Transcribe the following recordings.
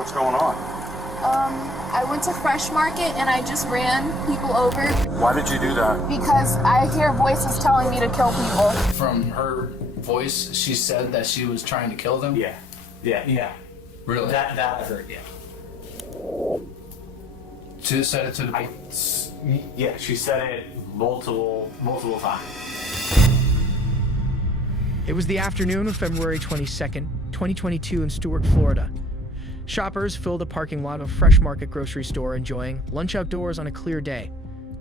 What's going on? I went to Fresh Market and I just ran people over. Why did you do that? Because I hear voices telling me to kill people. From her voice, she said that she was trying to kill them? Yeah. Really? That I heard, yeah. She just said it to the... Yeah, she said it multiple times. It was the afternoon of February 22nd, 2022 in Stuart, Florida. Shoppers filled a parking lot of a Fresh Market grocery store enjoying lunch outdoors on a clear day,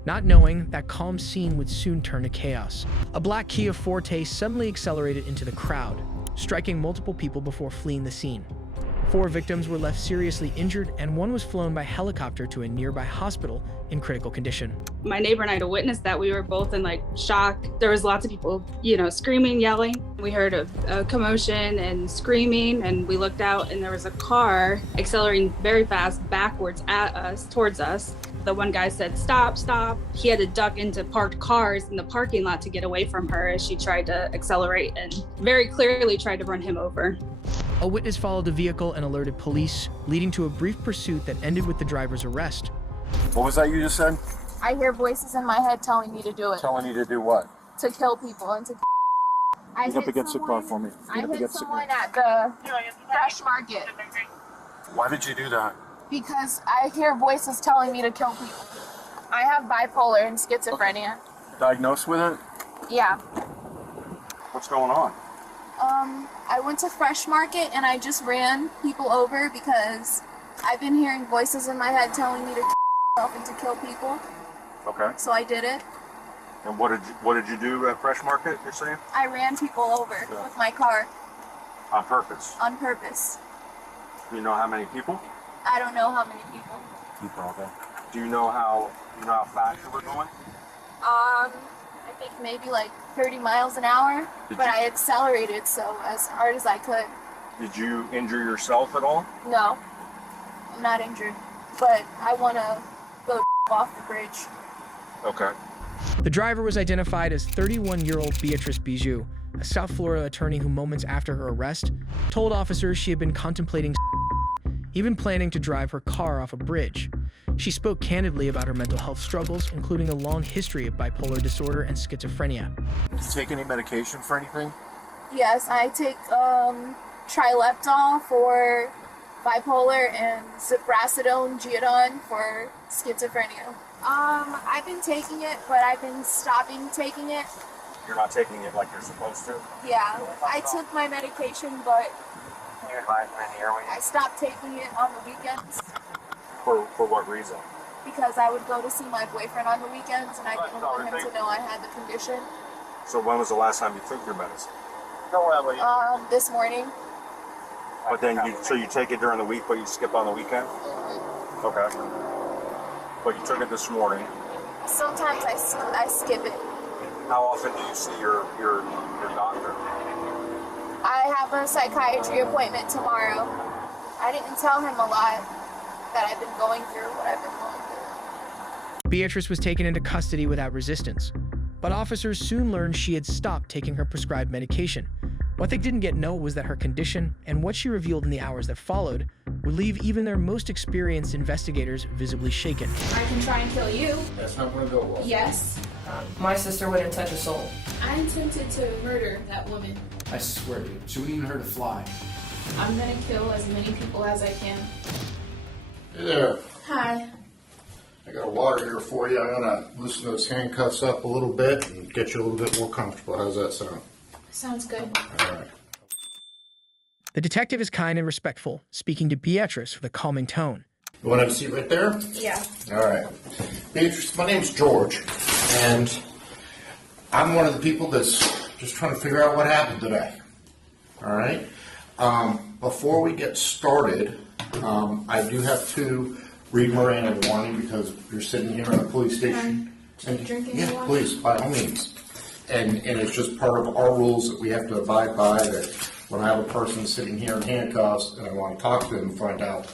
not knowing that calm scene would soon turn to chaos. A black Kia Forte suddenly accelerated into the crowd, striking multiple people before fleeing the scene. 4 victims were left seriously injured, and 1 was flown by helicopter to a nearby hospital in critical condition. My neighbor and I witnessed that. We were both in shock. There was lots of people, screaming, yelling. We heard a commotion and screaming, and we looked out and there was a car accelerating very fast backwards at us, towards us. The one guy said, "Stop, stop." He had to duck into parked cars in the parking lot to get away from her as she tried to accelerate and very clearly tried to run him over. A witness followed the vehicle and alerted police, leading to a brief pursuit that ended with the driver's arrest. What was that you just said? I hear voices in my head telling me to do it. Telling you to do what? To kill people and to Get up against the car for me. I hit someone at the Fresh Market. Why did you do that? Because I hear voices telling me to kill people. I have bipolar and schizophrenia. Diagnosed with it? Yeah. What's going on? I went to Fresh Market and I just ran people over because I've been hearing voices in my head telling me to kill myself and to kill people. Okay. So I did it. And what did you do at Fresh Market, you're saying? I ran people over with my car. On purpose? On purpose. Do you know how many people? I don't know how many people. Okay. Do you know how fast you were going? I think maybe 30 miles an hour, but I accelerated so as hard as I could. Did you injure yourself at all? No, I'm not injured, but I want to go off the bridge. Okay. The driver was identified as 31-year-old Beatrice Bijoux, a South Florida attorney who moments after her arrest told officers she had been contemplating even planning to drive her car off a bridge. She spoke candidly about her mental health struggles, including a long history of bipolar disorder and schizophrenia. Did you take any medication for anything? Yes, I take trileptal for bipolar and ziprasidone, Geodon for schizophrenia. I've been taking it, but I've been stopping taking it. You're not taking it like you're supposed to? Yeah, I took my medication, but I stopped taking it on the weekends. For what reason? Because I would go to see my boyfriend on the weekends and I didn't want him to know I had the condition. So when was the last time you took your medicine? This morning. But then you take it during the week, but you skip on the weekend? Okay. But you took it this morning. Sometimes I skip it. How often do you see your doctor? I have a psychiatry appointment tomorrow. I didn't tell him a lot that I've been going through, what I've been going through. Beatrice was taken into custody without resistance, but officers soon learned she had stopped taking her prescribed medication. What they didn't yet know was that her condition and what she revealed in the hours that followed would leave even their most experienced investigators visibly shaken. I can try and kill you. That's not going to go well. Yes. My sister wouldn't touch a soul. I intended to murder that woman. I swear, dude. She wouldn't even hurt a fly. I'm gonna kill as many people as I can. Hey there. Hi. I got a water here for you. I'm gonna loosen those handcuffs up a little bit and get you a little bit more comfortable. How's that sound? Sounds good. All right. The detective is kind and respectful, speaking to Beatrice with a calming tone. You want to have a seat right there? Yeah. All right. Beatrice, my name's George, and I'm one of the people that's just trying to figure out what happened today. All right? Before we get started, I do have to read Miranda warning because you're sitting here in a police station. Drinking water? Please, by all means. And it's just part of our rules that we have to abide by, that when I have a person sitting here in handcuffs and I want to talk to them and find out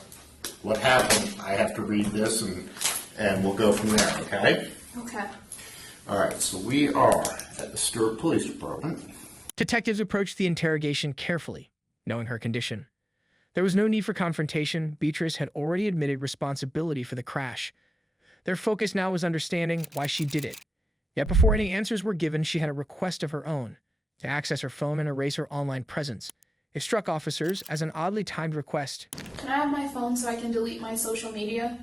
what happened, I have to read this and we'll go from there, okay? Okay. All right, so we are at the Stewart Police Department. Detectives approached the interrogation carefully, knowing her condition. There was no need for confrontation. Beatrice had already admitted responsibility for the crash. Their focus now was understanding why she did it. Yet before any answers were given, she had a request of her own, to access her phone and erase her online presence. It struck officers as an oddly timed request. Can I have my phone so I can delete my social media?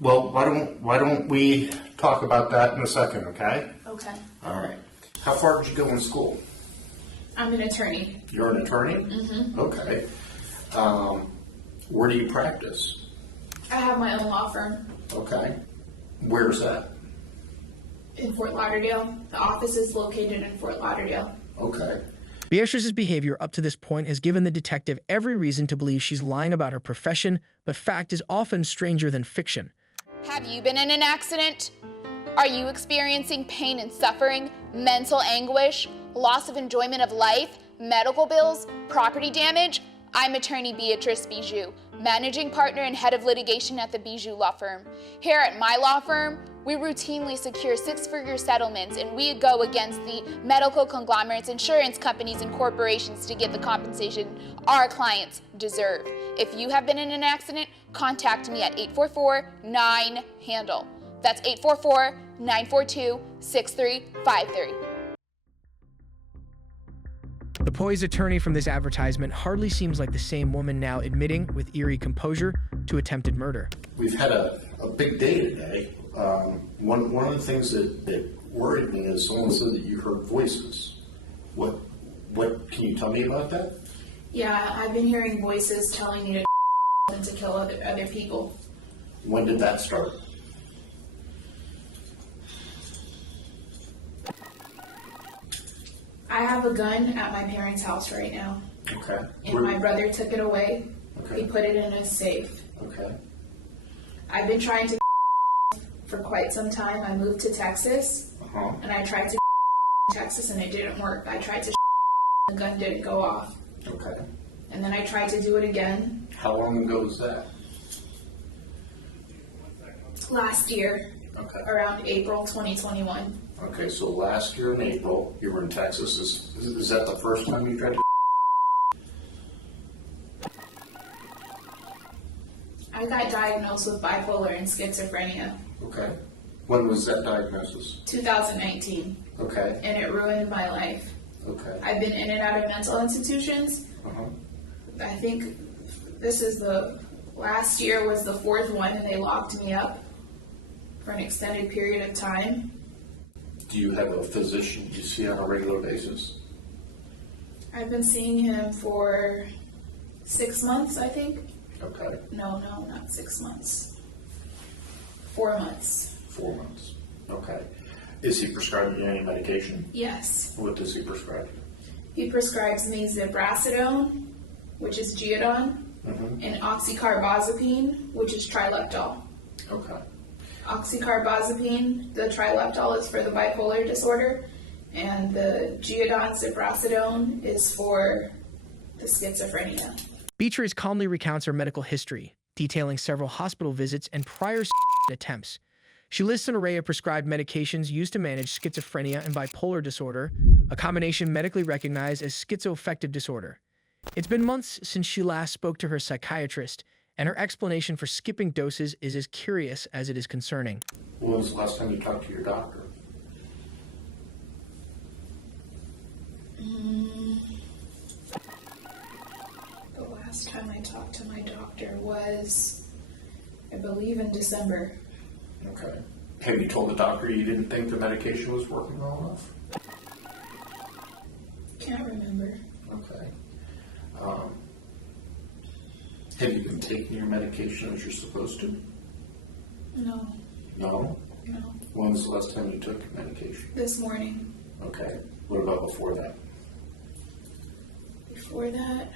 Well, why don't we talk about that in a second, okay? Okay. All right. How far did you go in school? I'm an attorney. You're an attorney? Mm-hmm. Okay. Where do you practice? I have my own law firm Okay. Where's that? in Fort Lauderdale. The office is located in Fort Lauderdale. Okay. Beatrice's behavior up to this point has given the detective every reason to believe she's lying about her profession, but fact is often stranger than fiction. Have you been in an accident? Are you experiencing pain and suffering, mental anguish, loss of enjoyment of life, medical bills, property damage? I'm attorney Beatrice Bijoux, managing partner and head of litigation at the Bijoux Law Firm. Here at my law firm, we routinely secure six-figure settlements, and we go against the medical conglomerates, insurance companies, and corporations to get the compensation our clients deserve. If you have been in an accident, contact me at 844-9-HANDLE. That's 844-942-6353. The poised attorney from this advertisement hardly seems like the same woman now admitting with eerie composure to attempted murder. We've had a big day today. One of the things that worried me is someone said that you heard voices. What can you tell me about that? Yeah, I've been hearing voices telling me to and to kill other people. When did that start? I have a gun at my parents' house right now, Okay. and my brother took it away. Okay. He put it in a safe. Okay. I've been trying to for quite some time. I moved to Texas, Uh-huh. and I tried to Texas, and it didn't work. I tried to the gun didn't go off, Okay. and then I tried to do it again How long ago was that? last year, Okay. around April 2021. Okay, so last year in April, you were in Texas. Is that the first time you tried to? I got diagnosed with bipolar and schizophrenia, Okay. When was that diagnosis? 2019, Okay. and it ruined my life. Okay. I've been in and out of mental institutions. Uh-huh. I think this is last year was the fourth one, and they locked me up for an extended period of time. Do you have a physician you see on a regular basis? I've been seeing him for 6 months, I think. Okay. No, not 6 months. 4 months. 4 months. Okay. Is he prescribing you any medication? Yes. What does he prescribe you? He prescribes me zibrasidone, which is Geodon, and oxycarbazepine, which is Trileptal. Okay. Oxycarbazepine, the Trileptal, is for the bipolar disorder, and the Geodon zibrasidone is for the schizophrenia. Beatrice calmly recounts her medical history, detailing several hospital visits and prior attempts. She lists an array of prescribed medications used to manage schizophrenia and bipolar disorder, a combination medically recognized as schizoaffective disorder. It's been months since she last spoke to her psychiatrist, and her explanation for skipping doses is as curious as it is concerning. When was the last time you talked to your doctor? The last time I talked to my doctor was, I believe, in December. Okay. Have you told the doctor you didn't think the medication was working well enough? Can't remember. Okay. Have you been taking your medication as you're supposed to? No, No? no. When was the last time you took your medication? This morning. Okay. What about before that? Before that,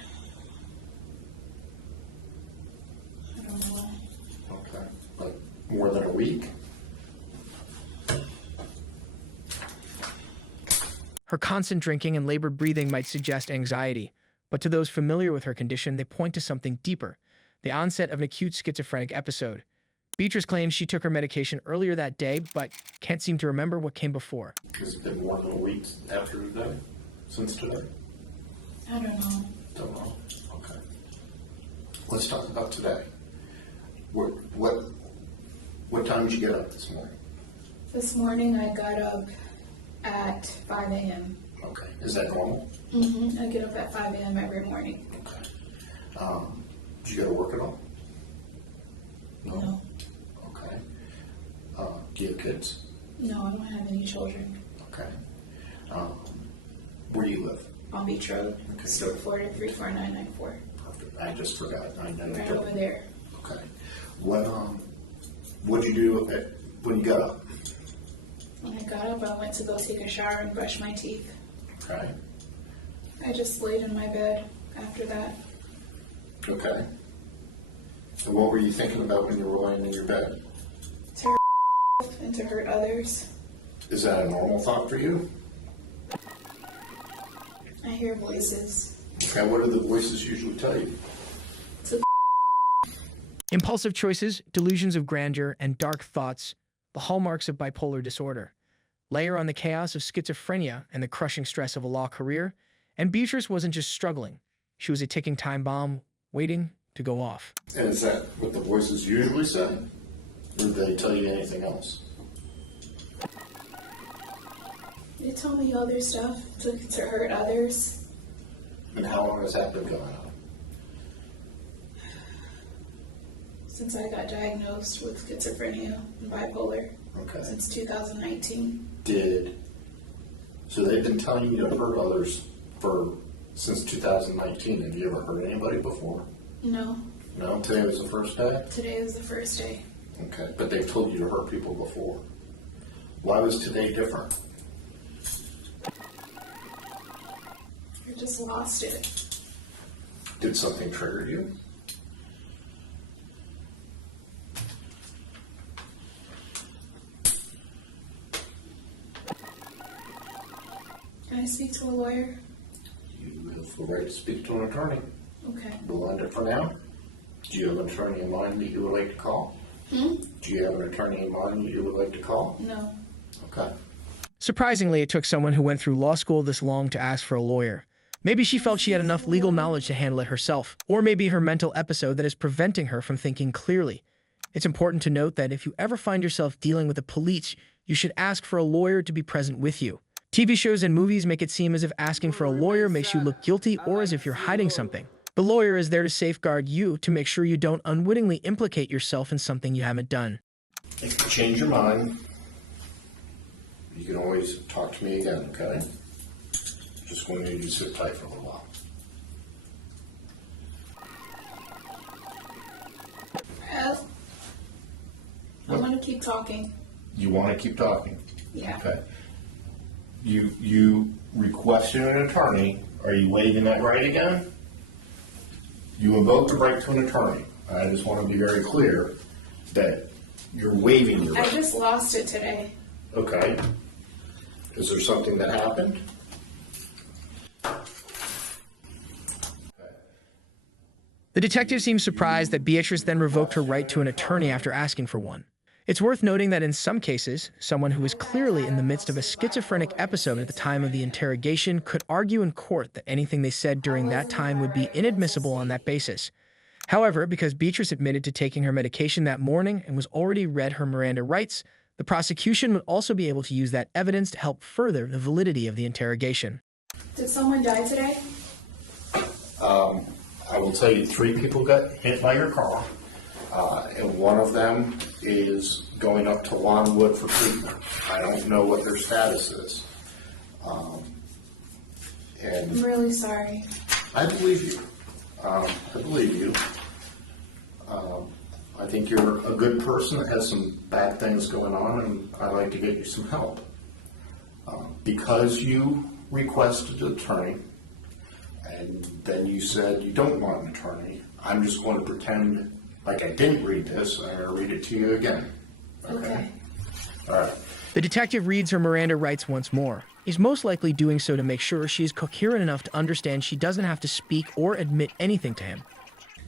I don't know. Okay. Like more than a week? Her constant drinking and labored breathing might suggest anxiety, but to those familiar with her condition, they point to something deeper, the onset of an acute schizophrenic episode. Beatrice claims she took her medication earlier that day, but can't seem to remember what came before. Has it been more than a week after today? Since today? I don't know. Don't know. Okay. let's talk about today. What time did you get up this morning? This morning I got up at 5 a.m. Okay. Is that normal? I get up at 5 a.m. every morning. Okay. Did you go to work at all? No. Okay. Do you have kids? No, I don't have any children. Okay. Where do you live? Palm Beach Road, Okay. Stuart, Florida 34994. Perfect. I just forgot. I know. Right over there. Okay. What'd you do when you got up? When I got up, I went to go take a shower and brush my teeth. Okay. I just laid in my bed after that. Okay. And what were you thinking about when you were laying in your bed? To hurt myself and to hurt others. Is that a normal thought for you? I hear voices. Okay, what do the voices usually tell you? Impulsive choices, delusions of grandeur, and dark thoughts, the hallmarks of bipolar disorder. Layer on the chaos of schizophrenia and the crushing stress of a law career, and Beatrice wasn't just struggling. She was a ticking time bomb waiting to go off. And is that what the voices usually say? Or do they tell you anything else? They tell me other stuff to hurt others. And how long has that been going on? Since I got diagnosed with schizophrenia and bipolar. Okay. Since 2019. So they've been telling you to hurt others since 2019. Have you ever hurt anybody before? No. No? Today was the first day? Today was the first day. Okay. But they've told you to hurt people before. Why was today different? I just lost it. Did something trigger you? Can I speak to a lawyer? You have the right to speak to an attorney. Okay. We'll end it for now. Do you have an attorney in mind that you would like to call? Do you have an attorney in mind that you would like to call? No. Okay. Surprisingly, it took someone who went through law school this long to ask for a lawyer. Maybe she felt she had enough legal knowledge to handle it herself, or maybe her mental episode that is preventing her from thinking clearly. It's important to note that if you ever find yourself dealing with the police, you should ask for a lawyer to be present with you. TV shows and movies make it seem as if asking for a lawyer makes you look guilty or as if you're hiding something. The lawyer is there to safeguard you to make sure you don't unwittingly implicate yourself in something you haven't done. If you change your mind, you can always talk to me again, okay? Just going to need you to sit tight for a little while. I want to keep talking. You want to keep talking? Yeah. Okay. You requested an attorney. Are you waiving that right again? You invoked the right to an attorney. I just want to be very clear that you're waiving your right. I just lost it today. Okay. Is there something that happened? The detective seems surprised that Beatrice then revoked her right to an attorney after asking for one. It's worth noting that in some cases, someone who was clearly in the midst of a schizophrenic episode at the time of the interrogation could argue in court that anything they said during that time would be inadmissible on that basis. However, because Beatrice admitted to taking her medication that morning and was already read her Miranda rights, the prosecution would also be able to use that evidence to help further the validity of the interrogation. Did someone die today? I will tell you 3 people got hit by your car, and one of them is going up to Longwood for treatment. I don't know what their status is. And I'm really sorry. I believe you. I believe you. I think you're a good person that has some bad things going on, and I'd like to get you some help. Because you requested an attorney, and then you said you don't want an attorney, I'm just going to pretend like I didn't read this, and I'm going to read it to you again. Okay? All right. The detective reads her Miranda rights once more. He's most likely doing so to make sure she is coherent enough to understand she doesn't have to speak or admit anything to him.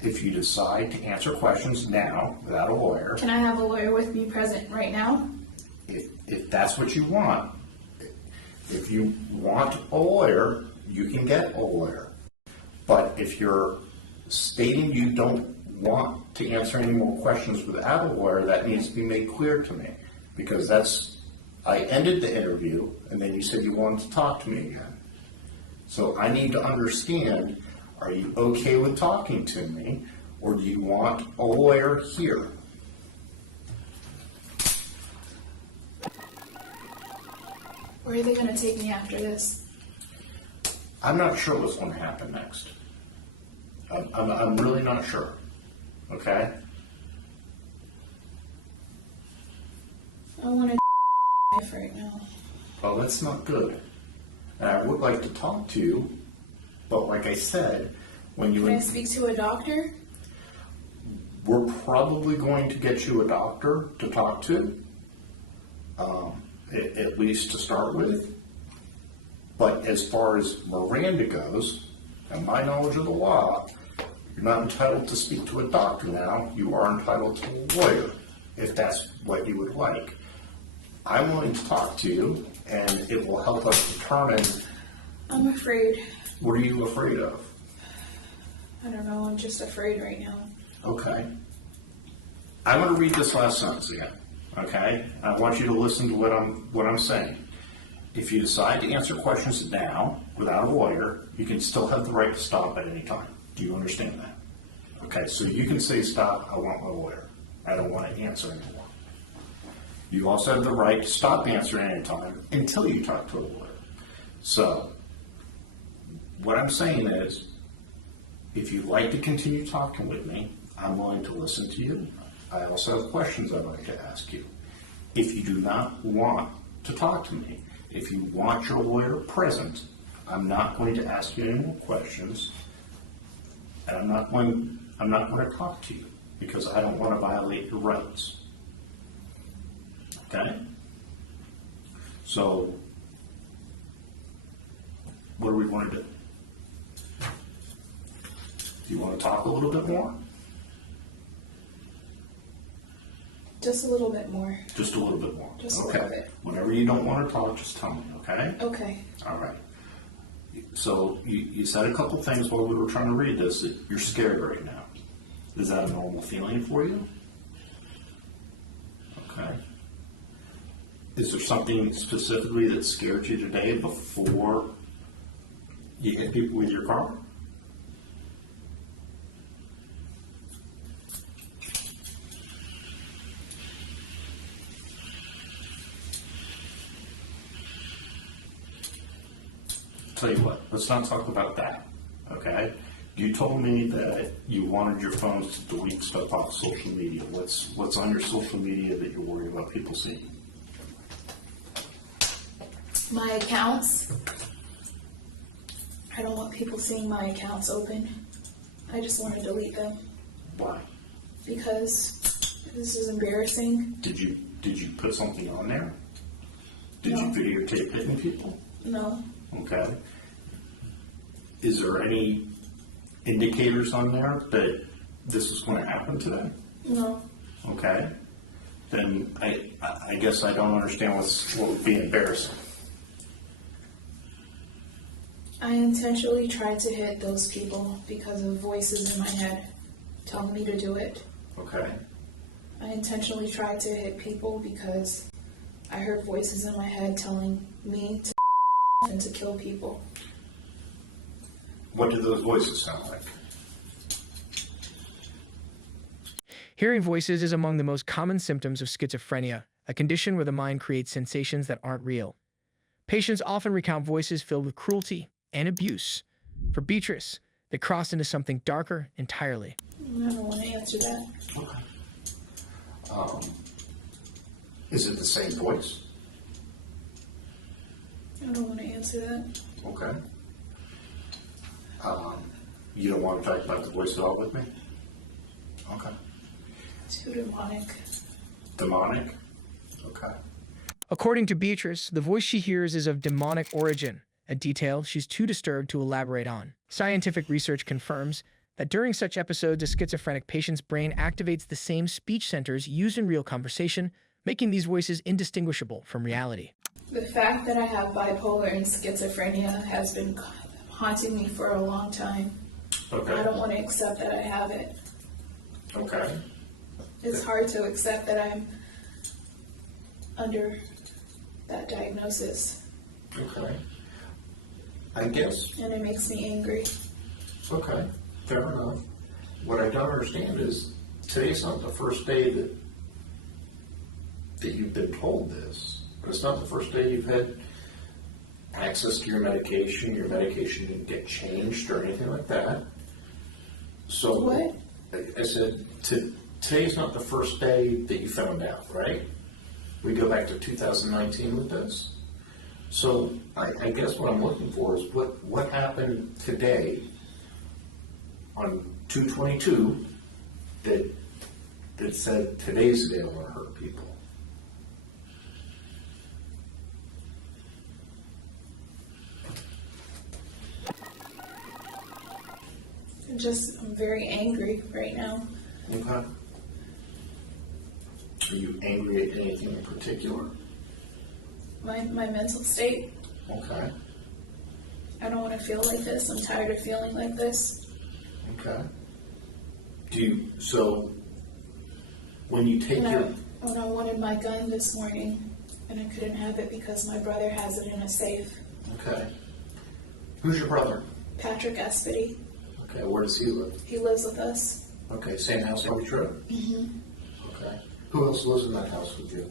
If you decide to answer questions now without a lawyer, Can I have a lawyer with me present right now? if that's what you want, if you want a lawyer, you can get a lawyer. But if you're stating you don't want to answer any more questions without a lawyer, that needs to be made clear to me. Because I ended the interview, and then you said you wanted to talk to me again. So I need to understand, are you okay with talking to me, or do you want a lawyer here? Where are they going to take me after this? I'm not sure what's going to happen next. I'm really not sure. Okay? I want to life right now. Well, that's not good. And I would like to talk to you, but like I said, when you... Can I speak to a doctor? We're probably going to get you a doctor to talk to, at least to start with. But as far as Miranda goes, and my knowledge of the law, you're not entitled to speak to a doctor now. You are entitled to a lawyer, if that's what you would like. I'm willing to talk to you, and it will help us determine... I'm afraid. What are you afraid of? I don't know, I'm just afraid right now. Okay. I'm going to read this last sentence again, okay? I want you to listen to what I'm saying. If you decide to answer questions now without a lawyer, you can still have the right to stop at any time. Do you understand that? Okay, so you can say, stop, I want my lawyer. I don't want to answer anymore. You also have the right to stop answering any time until you talk to a lawyer. So, what I'm saying is, if you'd like to continue talking with me, I'm willing to listen to you. I also have questions I'd like to ask you. If you do not want to talk to me, if you want your lawyer present, I'm not going to ask you any more questions, and I'm not going to talk to you because I don't want to violate your rights. Okay? So, what do we want to do? Do you want to talk a little bit more? Just a little bit more. Just a little bit more. Just okay. A little bit. Whenever you don't want to talk, just tell me, okay? Okay. All right. So you said a couple things while we were trying to read this that you're scared right now. Is that a normal feeling for you? Okay. Is there something specifically that scared you today before you hit people with your car? Tell you what, let's not talk about that, okay? You told me that you wanted your phones to delete stuff off social media. What's on your social media that you're worried about people seeing? My accounts. I don't want people seeing my accounts open. I just want to delete them. Why? Because this is embarrassing. Did you put something on there? Did No. you videotape hitting people? No. Okay. Is there any indicators on there that this is going to happen today? No. Okay. Then I guess I don't understand what would be embarrassing. I intentionally tried to hit those people because of voices in my head telling me to do it. Okay. I intentionally tried to hit people because I heard voices in my head telling me to and to kill people. What do those voices sound like? Hearing voices is among the most common symptoms of schizophrenia, a condition where the mind creates sensations that aren't real. Patients often recount voices filled with cruelty and abuse. For Beatrice, they crossed into something darker entirely. I don't want to answer that. Okay. Is it the same voice? I don't want to answer that. Okay. You don't want to talk about the voice at all with me? Okay. Too demonic. Demonic? Okay. According to Beatrice, the voice she hears is of demonic origin, a detail she's too disturbed to elaborate on. Scientific research confirms that during such episodes, a schizophrenic patient's brain activates the same speech centers used in real conversation, making these voices indistinguishable from reality. The fact that I have bipolar and schizophrenia has been haunting me for a long time. Okay. I don't want to accept that I have it. Okay. It's hard to accept that I'm under that diagnosis, Okay. I guess. and it makes me angry. Okay. Fair enough. What I don't understand is today's not the first day that you've been told this. It's not the first day you've had access to your medication didn't get changed or anything like that. So What? I said today's not the first day that you found out, right? We go back to 2019 with this. So I guess what I'm looking for is what happened today on 2/22 that said today's the day I want to hurt people. I'm very angry right now. Okay. Are you angry at anything in particular? My mental state. Okay. I don't want to feel like this. I'm tired of feeling like this. Okay. So when you take When I wanted my gun this morning, and I couldn't have it because my brother has it in a safe. Okay. Who's your brother? Patrick Espity. Okay, where does he live? He lives with us. Okay, same house every trip? Mm-hmm. Okay. Who else lives in that house with you?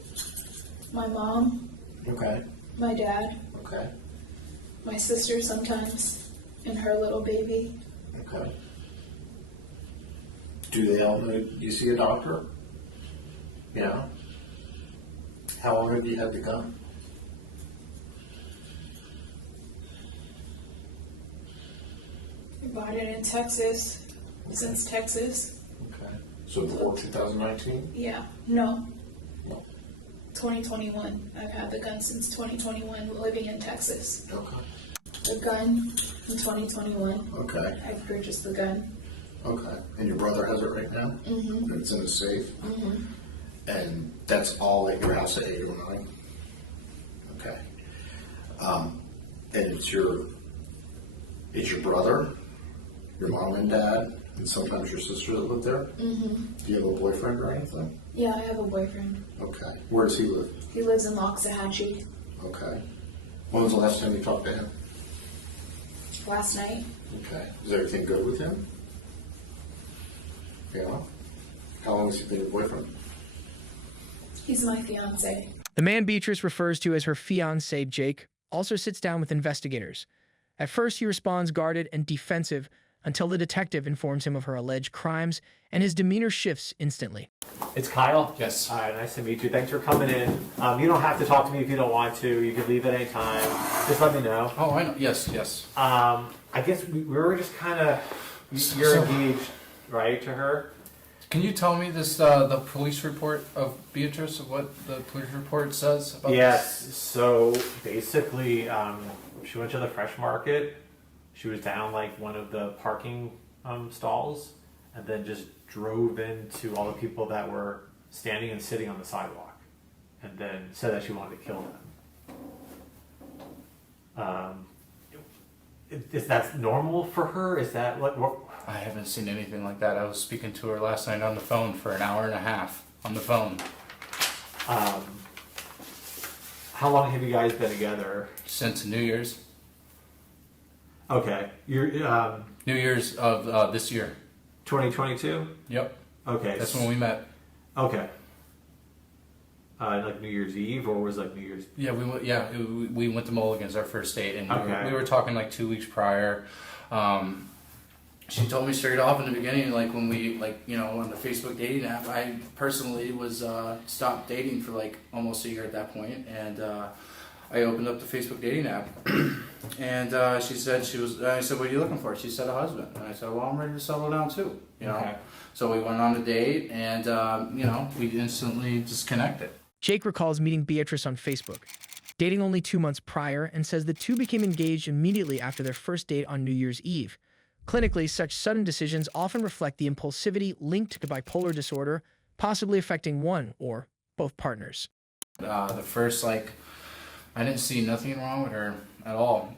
My mom, Okay. my dad, Okay. my sister sometimes, and her little baby. Okay. Do they all know you see a doctor? Yeah. How long have you had the gun? We bought it in Texas, since Texas. Okay. So before 2019? Yeah, no, No. 2021. I've had the gun since 2021, living in Texas. Okay. The gun in 2021. Okay. I purchased the gun. Okay. And your brother has it right now? Mm-hmm. And it's in a safe? Mm-hmm. And that's all at your house at 809? Okay. And it's your brother, your mom and dad, and sometimes your sister that live there? Mm-hmm. Do you have a boyfriend or anything? Yeah, I have a boyfriend. Okay. Where does he live? He lives in Loxahatchee. Okay. When was the last time you talked to him? Last night. Okay. Is everything good with him? Yeah. How long has he been your boyfriend? He's my fiance. The man Beatrice refers to as her fiancé, Jake, also sits down with investigators. At first, he responds guarded and defensive until the detective informs him of her alleged crimes, and his demeanor shifts instantly. It's Kyle. Yes. Hi, nice to meet you. Thanks for coming in. You don't have to talk to me if you don't want to. You can leave at any time. Just let me know. Oh, I know. Yes, yes. I guess we were just kind of, you're engaged, right, to her? Can you tell me this, the police report of Beatrice, what the police report says about Yes. this? So basically, she went to the Fresh Market. She was down like one of the parking stalls, and then just drove into all the people that were standing and sitting on the sidewalk, and then said that she wanted to kill them. Is that normal for her? Is that what? I haven't seen anything like that. I was speaking to her last night on the phone for an hour and a half on the phone. How long have you guys been together? Since New Year's. Okay, you're New Year's of this year. 2022. Yep. Okay, That's when we met. Okay. Like New Year's Eve, or was it like New Year's? Yeah, we went to Mulligan's our first date, and Okay. we were talking like 2 weeks prior. She told me straight off in the beginning, like when we on the Facebook dating app, I personally was stopped dating for like almost a year at that point, and I opened up the Facebook dating app, and she said I said, "What are you looking for?" She said, "A husband," and I said, "Well, I'm ready to settle down too." Okay. So we went on a date, and we instantly just connected. Jake recalls meeting Beatrice on Facebook, dating only 2 months prior, and says the two became engaged immediately after their first date on New Year's Eve. Clinically, such sudden decisions often reflect the impulsivity linked to bipolar disorder, possibly affecting one or both partners. The first I didn't see nothing wrong with her at all.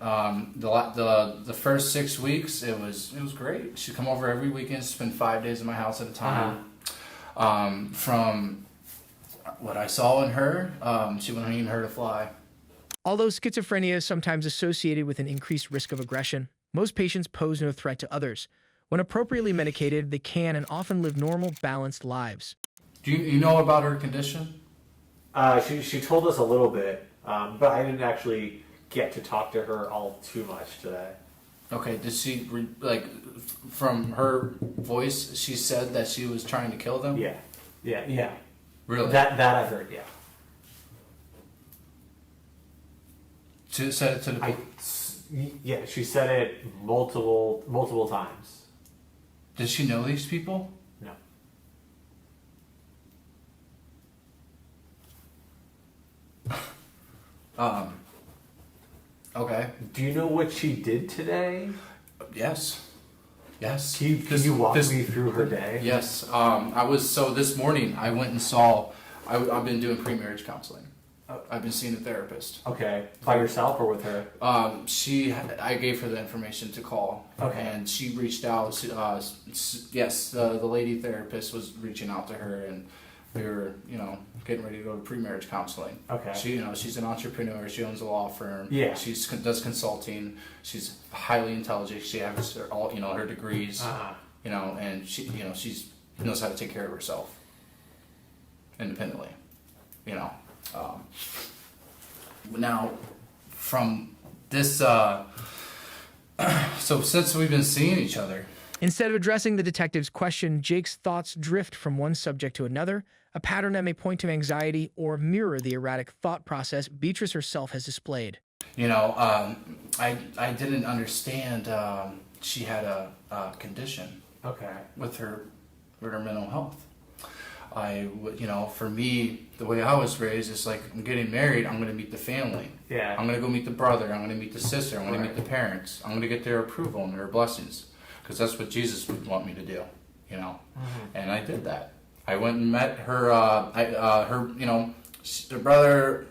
The first 6 weeks, it was great. She'd come over every weekend, spend 5 days in my house at a time. From what I saw in her, she wouldn't even hurt a fly. Although schizophrenia is sometimes associated with an increased risk of aggression, most patients pose no threat to others. When appropriately medicated, they can and often live normal, balanced lives. Do you know about her condition? She told us a little bit, but I didn't actually get to talk to her all too much today. Okay, did she, from her voice, she said that she was trying to kill them? Yeah. Really? That I heard, yeah. She said it to the... Yeah, she said it multiple times. Did she know these people? No. Okay. Do you know what she did today? Yes. Can you walk me through her day? Yes. This morning I went and I've been doing pre-marriage counseling. I've been seeing a therapist. Okay. By yourself or with her? I gave her the information to call. Okay. And she reached out. The lady therapist was reaching out to her, and we were, getting ready to go to pre-marriage counseling. Okay. She's an entrepreneur. She owns a law firm. Yeah. She does consulting. She's highly intelligent. She has her degrees. And she knows how to take care of herself independently. Now, from this, so since we've been seeing each other. Instead of addressing the detective's question, Jake's thoughts drift from one subject to another, a pattern that may point to anxiety or mirror the erratic thought process Beatrice herself has displayed. I didn't understand she had a condition. Okay. With her mental health. For me, the way I was raised is like, I'm getting married, I'm going to meet the family. Yeah. I'm going to go meet the brother, I'm going to meet the sister, I'm going to meet the parents. I'm going to get their approval and their blessings. Because that's what Jesus would want me to do, And I did that. I went and met her, her brother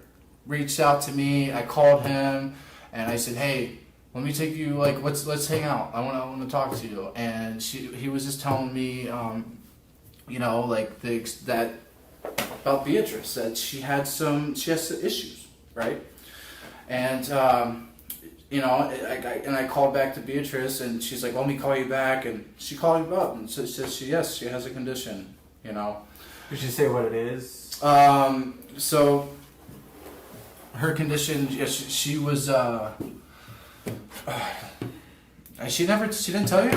reached out to me, I called him, and I said, hey, let me take you, let's hang out. I want to talk to you. And he was just telling me, that about Beatrice, that she has some issues, right? And I called back to Beatrice, and she's like, "Let me call you back," and she called me up and says she has a condition, Did she say what it is? So her condition, she was she didn't tell you.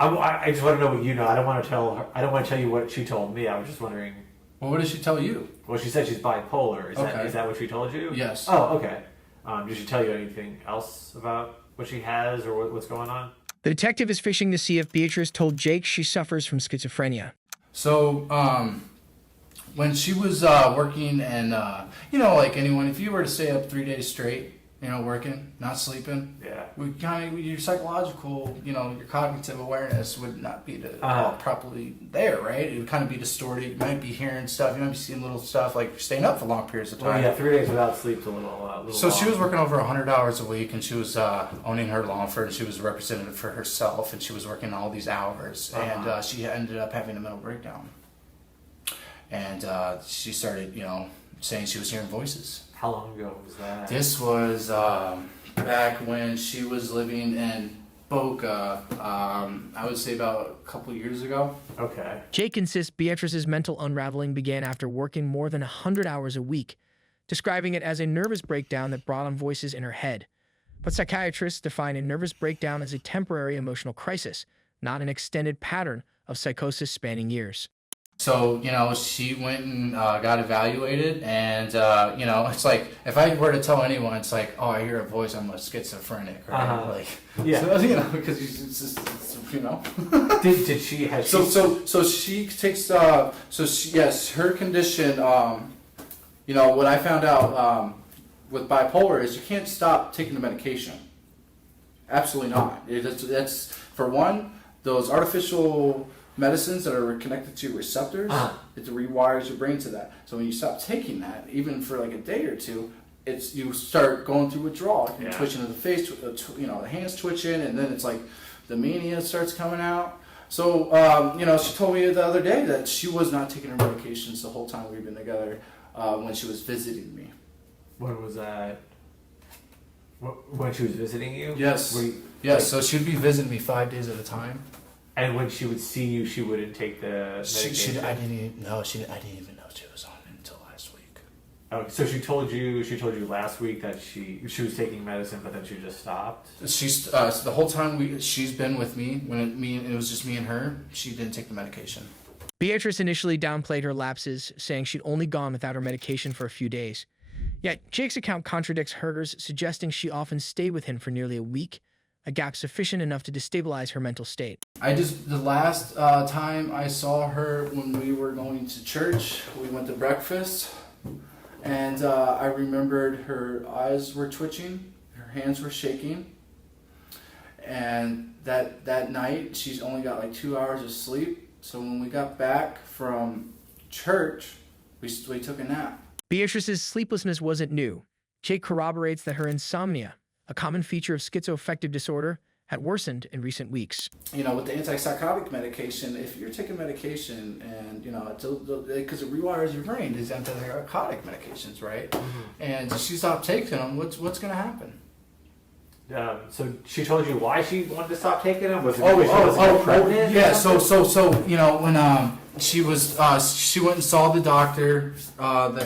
I just want to know what you know. I don't want to tell her. I don't want to tell you what she told me. I was just wondering. Well, what did she tell you? Well, she said she's bipolar. Okay. Is that what she told you? Yes. Oh, okay. Did she tell you anything else about what she has or what's going on? The detective is fishing to see if Beatrice told Jake she suffers from schizophrenia. So, when she was working, and like anyone, if you were to stay up 3 days straight, working, not sleeping, your psychological, your cognitive awareness would not be properly there, right? It would kind of be distorted. You might be hearing stuff, you might be seeing little stuff, like staying up for long periods of time. Well, 3 days without sleep's a little So long. she was working over 100 hours a week, and she was owning her law firm, and she was a representative for herself, and she was working all these hours, and she ended up having a mental breakdown. And she started, saying she was hearing voices. How long ago was that? This was back when she was living in Boca, I would say about a couple years ago. Okay. Jake insists Beatrice's mental unraveling began after working more than 100 hours a week, describing it as a nervous breakdown that brought on voices in her head. But psychiatrists define a nervous breakdown as a temporary emotional crisis, not an extended pattern of psychosis spanning years. So, she went and got evaluated, and, it's like, if I were to tell anyone, it's like, oh, I hear a voice, I'm a schizophrenic, right? Yeah. So, because it's just, Did she have... So she takes, yes, her condition, what I found out with bipolar is you can't stop taking the medication. Absolutely not. That's, for one, those artificial medicines that are connected to receptors, it rewires your brain to that. So when you stop taking that, even for like a day or two, you start going through withdrawal. You're Yeah. twitching of the face, the hands twitching, and then it's like the mania starts coming out. So, she told me the other day that she was not taking her medications the whole time we've been together when she was visiting me. When was that? When she was visiting you? Yes. Yes, so she'd be visiting me 5 days at a time. And when she would see you, she wouldn't take the medication? I didn't even know she was on it until last week. Oh, so she told you last week that she was taking medicine, but then she just stopped? She's so the whole time she's been with me, it was just me and her, she didn't take the medication. Beatrice initially downplayed her lapses, saying she'd only gone without her medication for a few days. Yet Jake's account contradicts Herger's, suggesting she often stayed with him for nearly a week, a gap sufficient enough to destabilize her mental state. The last time I saw her when we were going to church, we went to breakfast, and I remembered her eyes were twitching, her hands were shaking, and that night she's only got like 2 hours of sleep. So when we got back from church, we took a nap. Beatrice's sleeplessness wasn't new. Jake corroborates that her insomnia, a common feature of schizoaffective disorder, had worsened in recent weeks. With the antipsychotic medication, if you're taking medication and, because it rewires your brain, these antipsychotic medications, right? Mm-hmm. And she stopped taking them, what's going to happen? So she told you why she wanted to stop taking them? Was it because she was pregnant? Yeah, so when she went and saw the doctor, the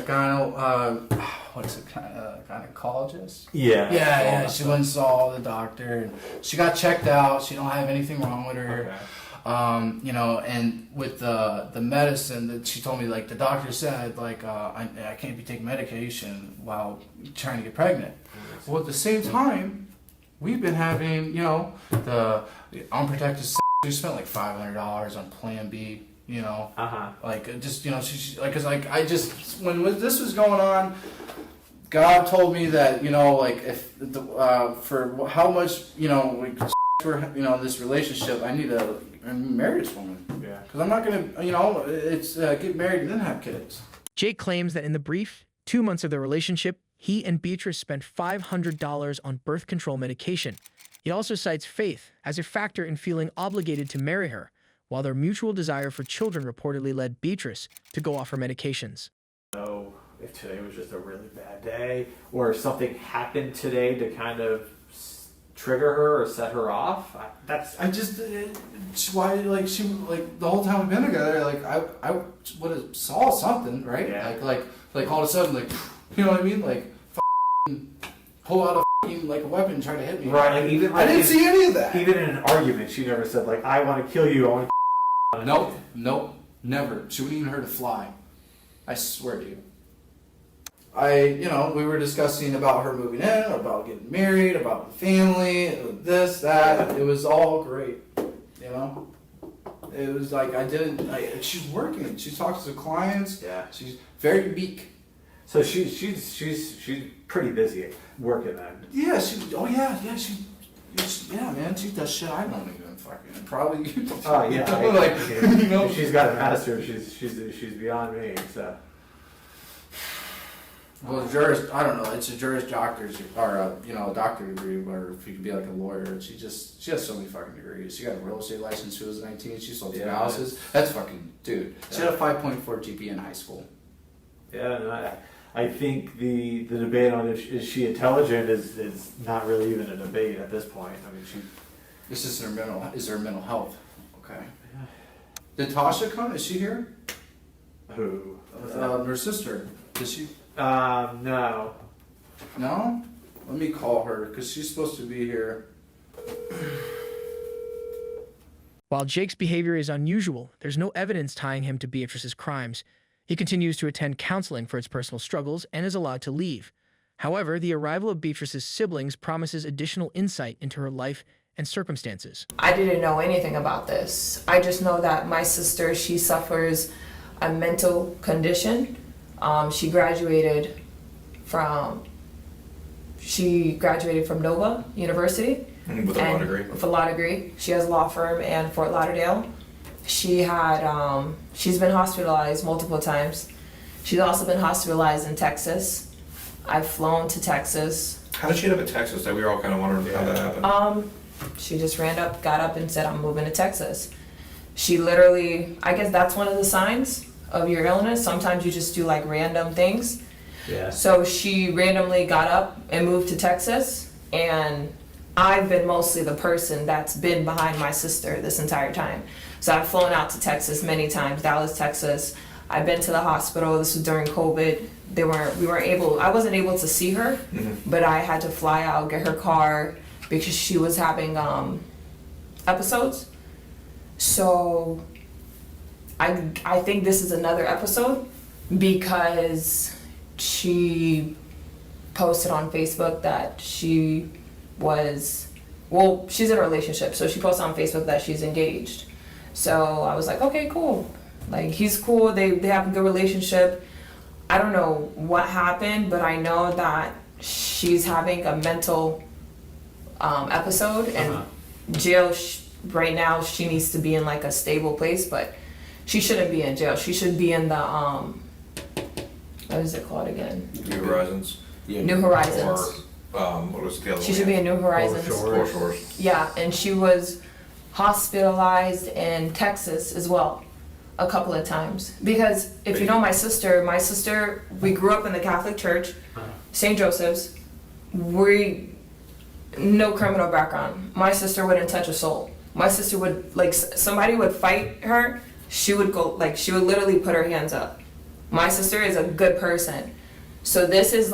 gynecologist? Yeah, she went and saw the doctor, and she got checked out. She don't have anything wrong with her. Okay. And with the medicine that she told me, like the doctor said, like I can't be taking medication while trying to get pregnant. Well, at the same time, we've been having, the unprotected sex. We spent like $500 on Plan B. Like just she like, cause like I just when this was going on, God told me that like if for how much for this relationship, I need to marry this woman. Yeah. Because I'm not gonna it's get married and then have kids. Jake claims that in the brief 2 months of their relationship, he and Beatrice spent $500 on birth control medication. He also cites faith as a factor in feeling obligated to marry her, while their mutual desire for children reportedly led Beatrice to go off her medications. So if today was just a really bad day, or if something happened today to kind of trigger her or set her off, why like she like the whole time we've been together, like I would have saw something, right? Yeah. Like all of a sudden, like you know what I mean, like pull out a like a weapon and try to hit me. Right. Like even I didn't see any of that. Even in an argument, she never said like I want to kill you. I want to. Nope, never. She wouldn't even hurt a fly. I swear to you. We were discussing about her moving in, about getting married, about the family, this, that. It was all great, It was like she's working. She talks to clients. Yeah. She's very meek. So she's pretty busy at working then. Yeah. Man. She does shit I don't even fucking probably. Oh yeah. She's got a master's. She's beyond me. So. Well, I don't know. It's a Juris Doctor's or a doctor degree, or if you could be like a lawyer. She has so many fucking degrees. She got a real estate license. She was 19. She sold 2 houses. That's fucking dude. She had a 5.4 GPA in high school. Yeah, and I think the debate on is she intelligent is not really even a debate at this point. I mean, this is her mental health. Okay. Yeah. Did Tasha come? Is she here? Who? Her sister. Is she? No. No? Let me call her, because she's supposed to be here. While Jake's behavior is unusual, there's no evidence tying him to Beatrice's crimes. He continues to attend counseling for his personal struggles and is allowed to leave. However, the arrival of Beatrice's siblings promises additional insight into her life and circumstances. I didn't know anything about this. I just know that my sister, she suffers a mental condition. She graduated from Nova University. With a law degree. With a law degree. She has a law firm in Fort Lauderdale. She's been hospitalized multiple times. She's also been hospitalized in Texas. I've flown to Texas. How did she end up in Texas? That we were all kind of wondering how that happened. She just got up and said, I'm moving to Texas. She literally, I guess that's one of the signs of your illness. Sometimes you just do like random things. Yeah. So she randomly got up and moved to Texas, and I've been mostly the person that's been behind my sister this entire time. So I've flown out to Texas many times, Dallas, Texas. I've been to the hospital. This was during COVID. I wasn't able to see her, but I had to fly out, get her car, because she was having episodes. So I think this is another episode, because she posted on Facebook that she's in a relationship, so she posted on Facebook that she's engaged. So I was like, okay, cool. Like, he's cool, they have a good relationship. I don't know what happened, but I know that she's having a mental episode, and jail right now. She needs to be in like a stable place, but she shouldn't be in jail. She should be in the what is it called again? New Horizons. Yeah, New Horizons. Or what was the other She one? should be in New Horizons. Shores. Yeah, and she was hospitalized in Texas as well a couple of times, because if you know my sister, we grew up in the Catholic Church, St. Joseph's. No criminal background. My sister wouldn't touch a soul. My sister would, like, somebody would fight her, she would literally put her hands up. My sister is a good person. So this is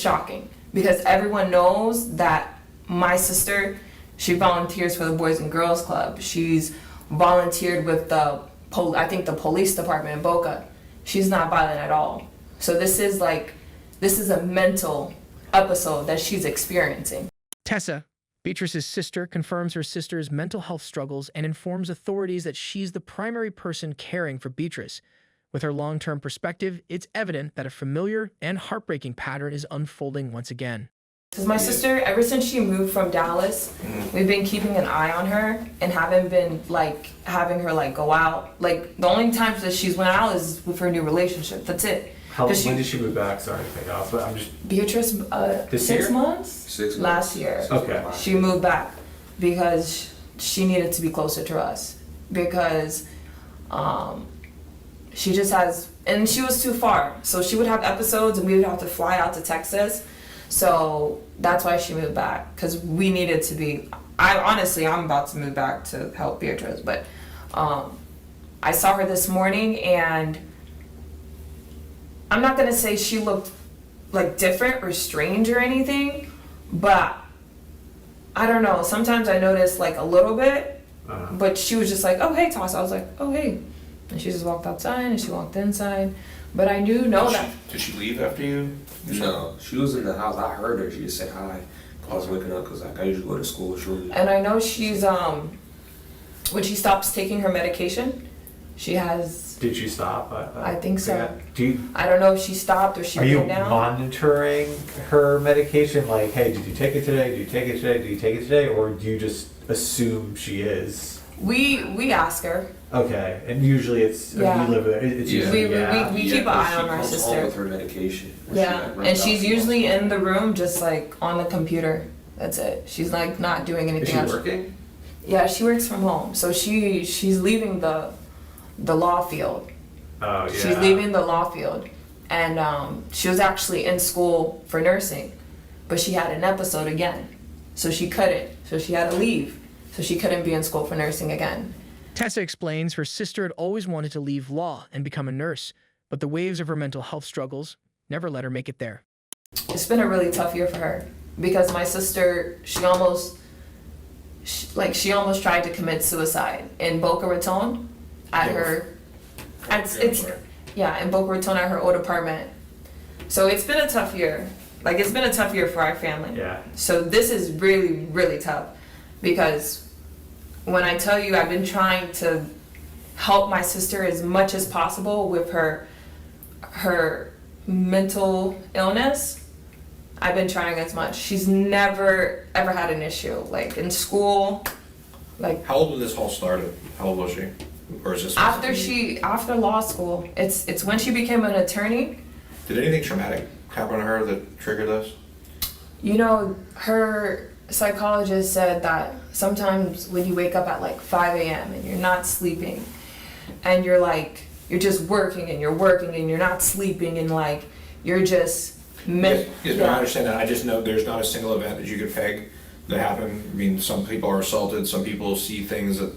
shocking, because everyone knows that my sister, she volunteers for the Boys and Girls Club. She's volunteered with the police department in Boca. She's not violent at all. So this is a mental episode that she's experiencing. Tessa, Beatrice's sister, confirms her sister's mental health struggles and informs authorities that she's the primary person caring for Beatrice. With her long-term perspective, it's evident that a familiar and heartbreaking pattern is unfolding once again. Because my sister, ever since she moved from Dallas, we've been keeping an eye on her and haven't been having her go out. Like, the only times that she's went out is with her new relationship. That's it. When did she move back? Sorry to cut you off, but I'm just... Beatrice, 6 months? 6 months. Last year. Okay. She moved back because she needed to be closer to us. Because she just has... And she was too far. So she would have episodes and we would have to fly out to Texas. So that's why she moved back. Because we needed to be... I'm about to move back to help Beatrice. But I saw her this morning, and... I'm not gonna say she looked different or strange or anything, but I don't know. Sometimes I noticed a little bit, but she was just like, "Oh hey, Toss." I was like, "Oh hey," and she just walked outside and she walked inside. But I did she leave after you? No, she was in the house. I heard her. She just said hi. I was waking up because I usually go to school. And I know she's when she stops taking her medication, she has. Did she stop? I think so. I don't know if she stopped or she. Are you down. monitoring her medication? Like, hey, did you take it today? Did you take it today? Did you take it today? Or do you just assume she is? We ask her. Okay, and usually it's we live there. It's usually we keep an eye on our sister. With her medication. Yeah, and she's usually in the room, just on the computer. That's it. She's not doing anything else. Is she working? Yeah, she works from home, so she's leaving the law field. Oh yeah. She's leaving the law field, and she was actually in school for nursing, but she had an episode again, so she couldn't. So she had to leave, so she couldn't be in school for nursing again. Tessa explains her sister had always wanted to leave law and become a nurse, but the waves of her mental health struggles never let her make it there. It's been a really tough year for her, because my sister, she almost tried to commit suicide in Boca Raton at her. In Boca Raton at her old apartment. So it's been a tough year. It's been a tough year for our family. Yeah. So this is really, really tough, because when I tell you I've been trying to help my sister as much as possible with her mental illness, I've been trying as much. She's never ever had an issue in school. How old when this all started? How old was she? Or is this after law school? It's when she became an attorney. Did anything traumatic happened to her that triggered this? You know, her psychologist said that sometimes when you wake up at like 5 a.m. and you're not sleeping, and you're just working and you're not sleeping, and like you're just Yes, I understand that. I just know there's not a single event that you could peg that happened. I mean, some people are assaulted, some people see things that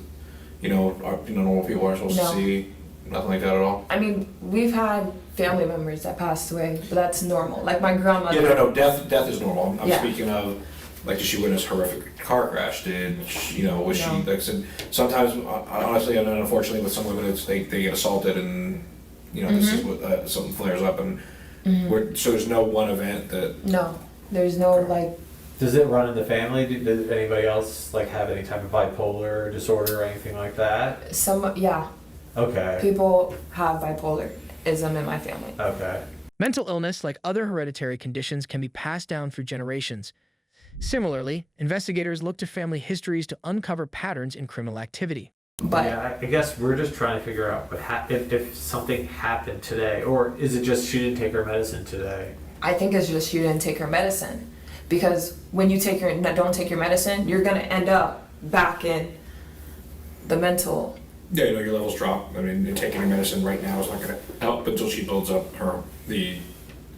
normal people aren't supposed to see. Nothing like that at all. I mean, we've had family members that passed away, but that's normal. Like my grandmother. Yeah, no, death is normal. I'm Yeah. speaking of, like, did she witness a horrific car crash? Was she, like I said, sometimes, honestly and unfortunately, with some women, they get assaulted and, this is what, something flares up and, so there's no one event that... No, there's no, like... Does it run in the family? Does anybody else, like, have any type of bipolar disorder or anything like that? Yeah. Okay. People have bipolarism in my family. Okay. Mental illness, like other hereditary conditions, can be passed down through generations. Similarly, investigators look to family histories to uncover patterns in criminal activity. But yeah, I guess we're just trying to figure out if something happened today, or is it just she didn't take her medicine today? I think it's just she didn't take her medicine. Because when you don't take your medicine, you're going to end up back in the mental... Yeah, your levels drop. I mean, taking your medicine right now is not going to help until she builds up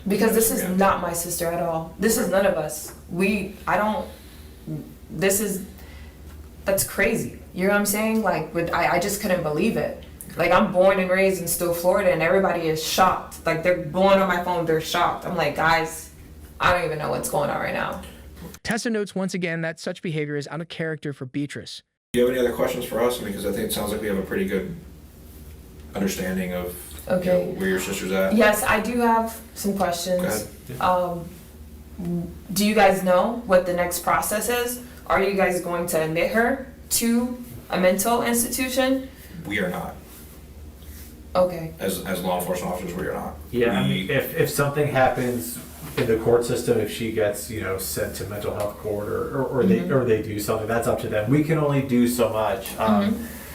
Because this is not my sister at all. This is none of us. That's crazy. You know what I'm saying? Like, I just couldn't believe it. Like, I'm born and raised in still Florida, and everybody is shocked. Like, they're blowing on my phone, they're shocked. I'm like, guys, I don't even know what's going on right now. Tessa notes once again that such behavior is out of character for Beatrice. Do you have any other questions for us? Because I think it sounds like we have a pretty good understanding of where your sister's at. Yes, I do have some questions. Go ahead. Do you guys know what the next process is? Are you guys going to admit her to a mental institution? We are not. Okay. As law enforcement officers, we are not. Yeah, I mean, if something happens in the court system, if she gets sent to mental health court or they do something, that's up to them. We can only do so much.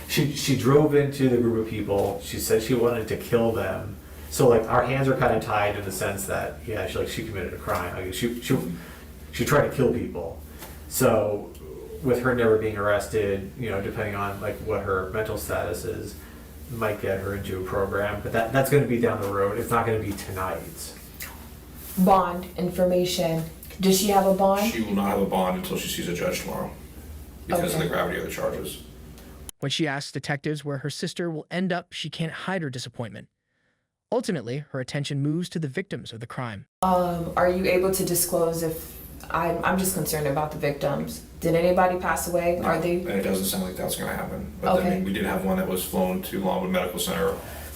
She drove into the group of people. She said she wanted to kill them. So like our hands are kind of tied in the sense that she committed a crime. Like she tried to kill people. So with her never being arrested, depending on like what her mental status is, might get her into a program. But that's going to be down the road. It's not going to be tonight. Bond information. Does she have a bond? She will not have a bond until she sees a judge tomorrow because of the gravity of the charges. When she asks detectives where her sister will end up, she can't hide her disappointment. Ultimately, her attention moves to the victims of the crime. Are you able to disclose if... I'm just concerned about the victims. Did anybody pass away? No, Are they... And it doesn't sound like that's going to happen. But I mean, we did have one that was flown to Longwood Medical Center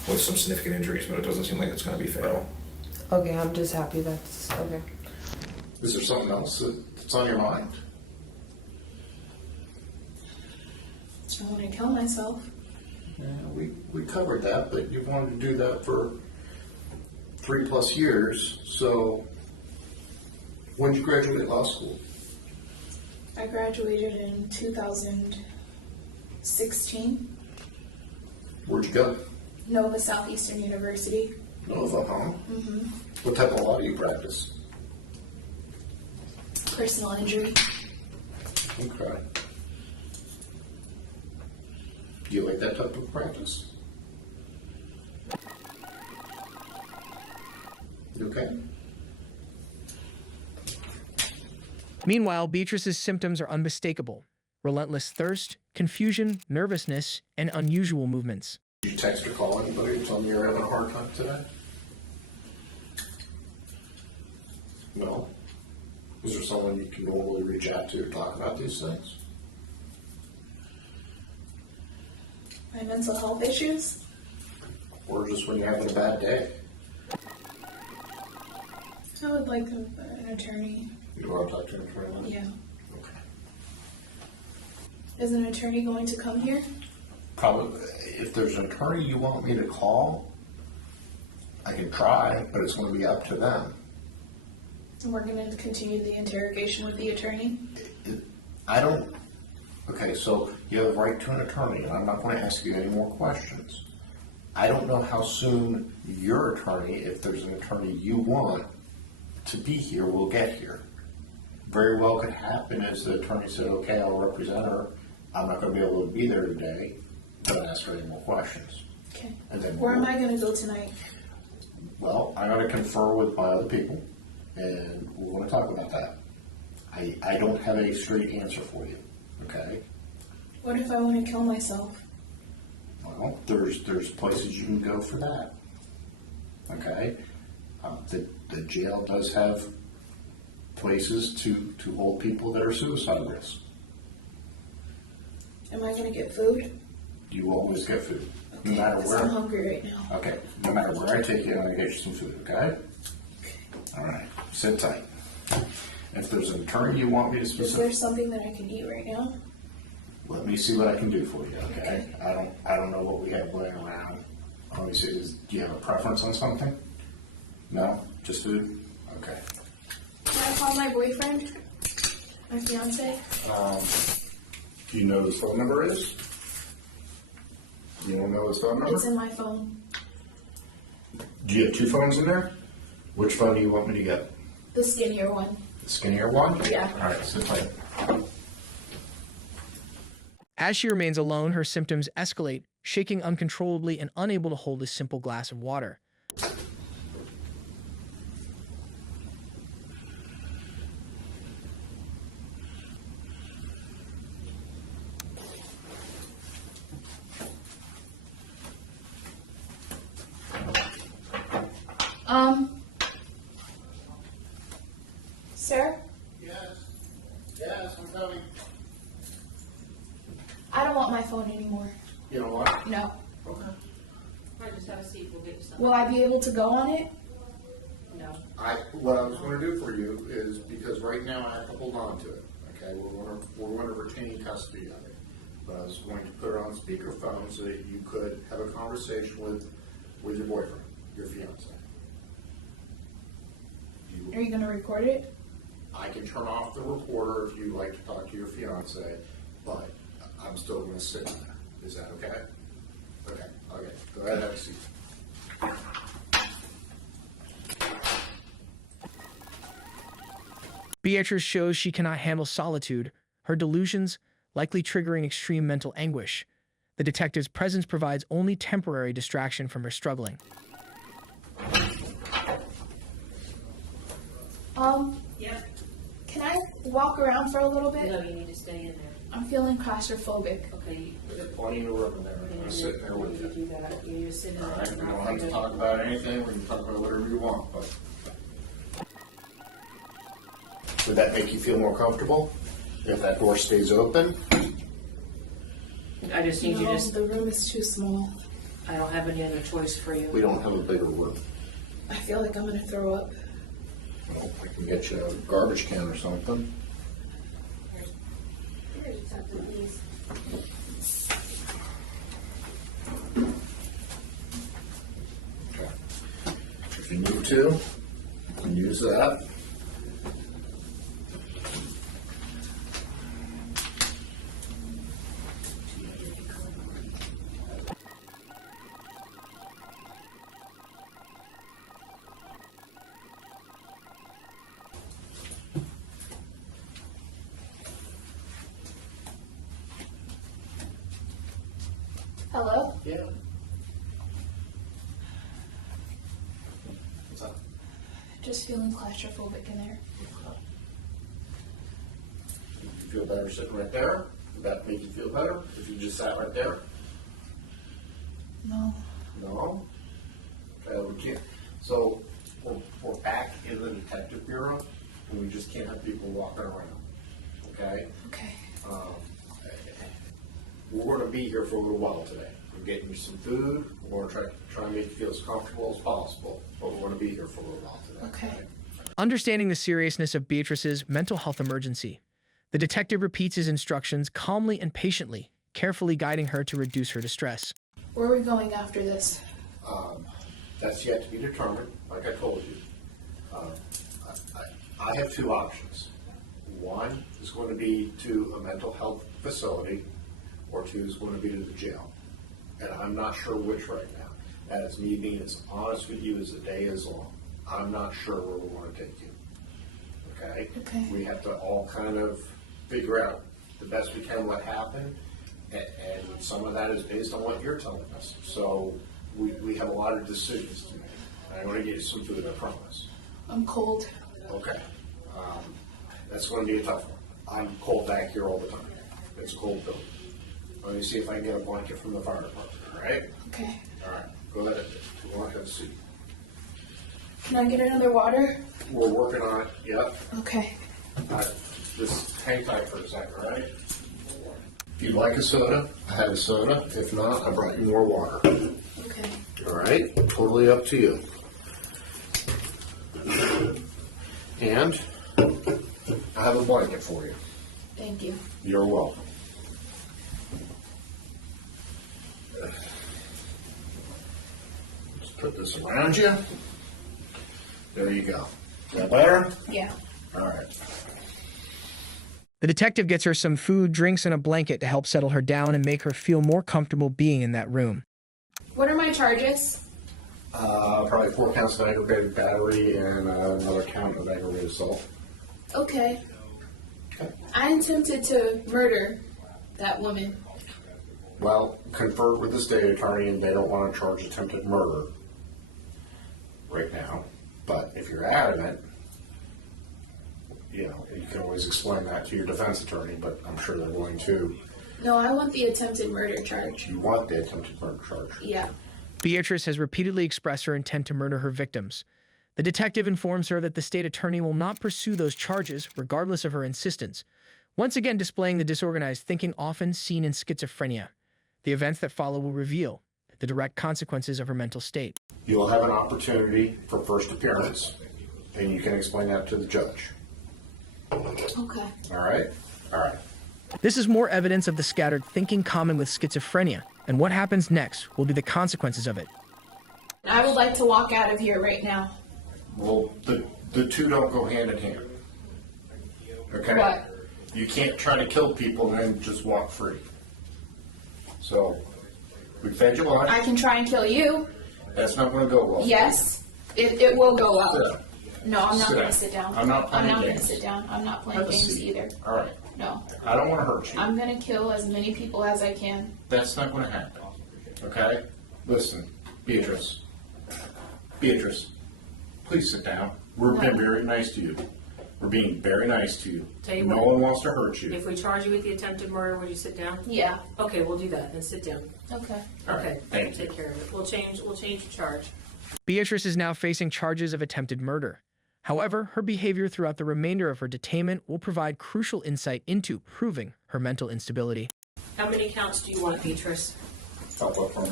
with some significant injuries, but it doesn't seem like it's going to be fatal. Okay, I'm just happy that's... Okay. Is there something else that's on your mind? I want to kill myself. Yeah, we covered that, but you wanted to do that for 3+ years. So when did you graduate law school? I graduated in 2016. Where'd you go? Nova Southeastern University. Nova, huh? Mm-hmm. What type of law do you practice? Personal injury. Okay. Do you like that type of practice? You okay? Meanwhile, Beatrice's symptoms are unmistakable. Relentless thirst, confusion, nervousness, and unusual movements. Did you text or call anybody to tell them you're having a hard time today? No? Is there someone you can normally reach out to talk about these things? My mental health issues? Or just when you're having a bad day? I would like an attorney. You want to talk to an attorney? Yeah. Okay. Is an attorney going to come here? Probably. If there's an attorney you want me to call, I can try, but it's going to be up to them. And we're going to continue the interrogation with the attorney? Okay, so you have a right to an attorney, and I'm not going to ask you any more questions. I don't know how soon your attorney, if there's an attorney you want, to be here will get here. Very well could happen as the attorney said, okay, I'll represent her. I'm not going to be able to be there today, but I'll ask her any more questions. Okay. And then Where am I going to go tonight? Well, I'm going to confer with my other people, and we're going to talk about that. I don't have a straight answer for you, okay? What if I want to kill myself? Well, there's places you can go for that, okay? The jail does have places to hold people that are suicide risk. Am I going to get food? You will always get food, Okay, no matter 'cause where. I'm hungry right now. Okay, no matter where I take you, I'm going to get you some food, okay? All right, sit tight. If there's an attorney you want me to Is specific, there something that I can eat right now? let me see what I can do for you, okay? I don't know what we have laying around. Obviously, do you have a preference on something? No? Just food? Okay. Can I call my boyfriend? My fiance? Do you know who his phone number is? You don't know his phone number? It's in my phone. Do you have two phones in there? Which phone do you want me to get? The skinnier one. The skinnier one? Yeah. All right, sit tight. As she remains alone, her symptoms escalate, shaking uncontrollably and unable to hold a simple glass of water. Sir? Yes, I'm coming. I don't want my phone anymore. You know what? No. Okay. Just have a seat. We'll get you some. Will I be able to go on it? No. What I was going to do for you is, because right now I have to hold on to it, okay? We're going to retain custody of it. But I was going to put it on speakerphone so that you could have a conversation with your boyfriend, your fiance. Are you going to record it? I can turn off the recorder if you'd like to talk to your fiance, but I'm still going to sit in there. Is that okay? Okay. Go ahead, have a seat. Beatrice shows she cannot handle solitude, her delusions likely triggering extreme mental anguish. The detective's presence provides only temporary distraction from her struggling. Yeah. Can I walk around for a little bit? No, you need to stay in there. I'm feeling claustrophobic. Okay. There's plenty of room in there. I'm going to sit in there with you. do that. You need to sit in All there. right, we don't have to talk about anything. We can talk about whatever you want, but. Would that make you feel more comfortable if that door stays open? I just need you No, to. the room is too small. I don't have any other choice for you. We don't have a bigger room. I feel like I'm going to throw up. Well, I can get you a garbage can or something. Here's something, please. Okay. If you need to, you can use that. Hello? Yeah. What's up? Just feeling claustrophobic in there. You feel better sitting right there? Would that make you feel better if you just sat right there? No. No? Okay, we can't. So we're back in the detective bureau, and we just can't have people walking around. Okay? Okay. We're going to be here for a little while today. We're getting you some food. We're going to try and make you feel as comfortable as possible, but we're going to be here for a little while today. Okay. Understanding the seriousness of Beatrice's mental health emergency, the detective repeats his instructions calmly and patiently, carefully guiding her to reduce her distress. Where are we going after this? That's yet to be determined, like I told you. I have two options. One is going to be to a mental health facility, or two is going to be to the jail. And I'm not sure which right now. That is me being as honest with you as the day is long. I'm not sure where we want to take you. Okay? Okay. We have to all kind of figure out the best we can what happened, and some of that is based on what you're telling us. So we have a lot of decisions to make. I want to get you some food, I promise. I'm cold. Okay. That's going to be a tough one. I'm cold back here all the time. It's a cold building. Let me see if I can get a blanket from the fire department, all right? Okay. All right, go ahead. Go ahead and see. Can I get another water? We're working on it, yep. Okay. Just hang tight for a second, all right? If you'd like a soda, I have a soda. If not, I brought you more water. Okay. All right, totally up to you. And I have a blanket for you. Thank you. You're welcome. Just put this around you. There you go. Is that better? Yeah. All right. The detective gets her some food, drinks, and a blanket to help settle her down and make her feel more comfortable being in that room. What are my charges? Probably 4 counts of aggravated battery and another count of aggravated assault. Okay. Okay. I attempted to murder that woman. Well, confer with the state attorney, and they don't want to charge attempted murder right now. But if you're adamant, you know, you can always explain that to your defense attorney, but I'm sure they're going to. No, I want the attempted murder charge. You want the attempted murder charge? Yeah. Beatrice has repeatedly expressed her intent to murder her victims. The detective informs her that the state attorney will not pursue those charges, regardless of her insistence, once again displaying the disorganized thinking often seen in schizophrenia. The events that follow will reveal the direct consequences of her mental state. You'll have an opportunity for first appearance, and you can explain that to the judge. Okay. All right? All right. This is more evidence of the scattered thinking common with schizophrenia, and what happens next will be the consequences of it. I would like to walk out of here right now. Well, the two don't go hand in hand. Okay? What? You can't try to kill people and then just walk free. So, we fed you lunch. I can try and kill you. That's not going to go well. Yes, it will go well. Sit down. No, I'm not Sit going down. to sit down. I'm not playing going to games. sit down. I'm not playing Have a games seat. either. All right. No. I don't want to hurt you. I'm going to kill as many people as I can. That's not going to happen. Okay? Listen, Beatrice. Beatrice, please sit down. We're being very nice to you. We're being very nice to you. Tell you No what. one wants to hurt you. If we charge you with the attempted murder, would you sit down? Yeah. Okay, we'll do that. Then sit down. Okay. All right. Okay. Thank you. Take care of it. We'll change the charge. Beatrice is now facing charges of attempted murder. However, her behavior throughout the remainder of her detainment will provide crucial insight into proving her mental instability. How many counts do you want, Beatrice? Stop up for me.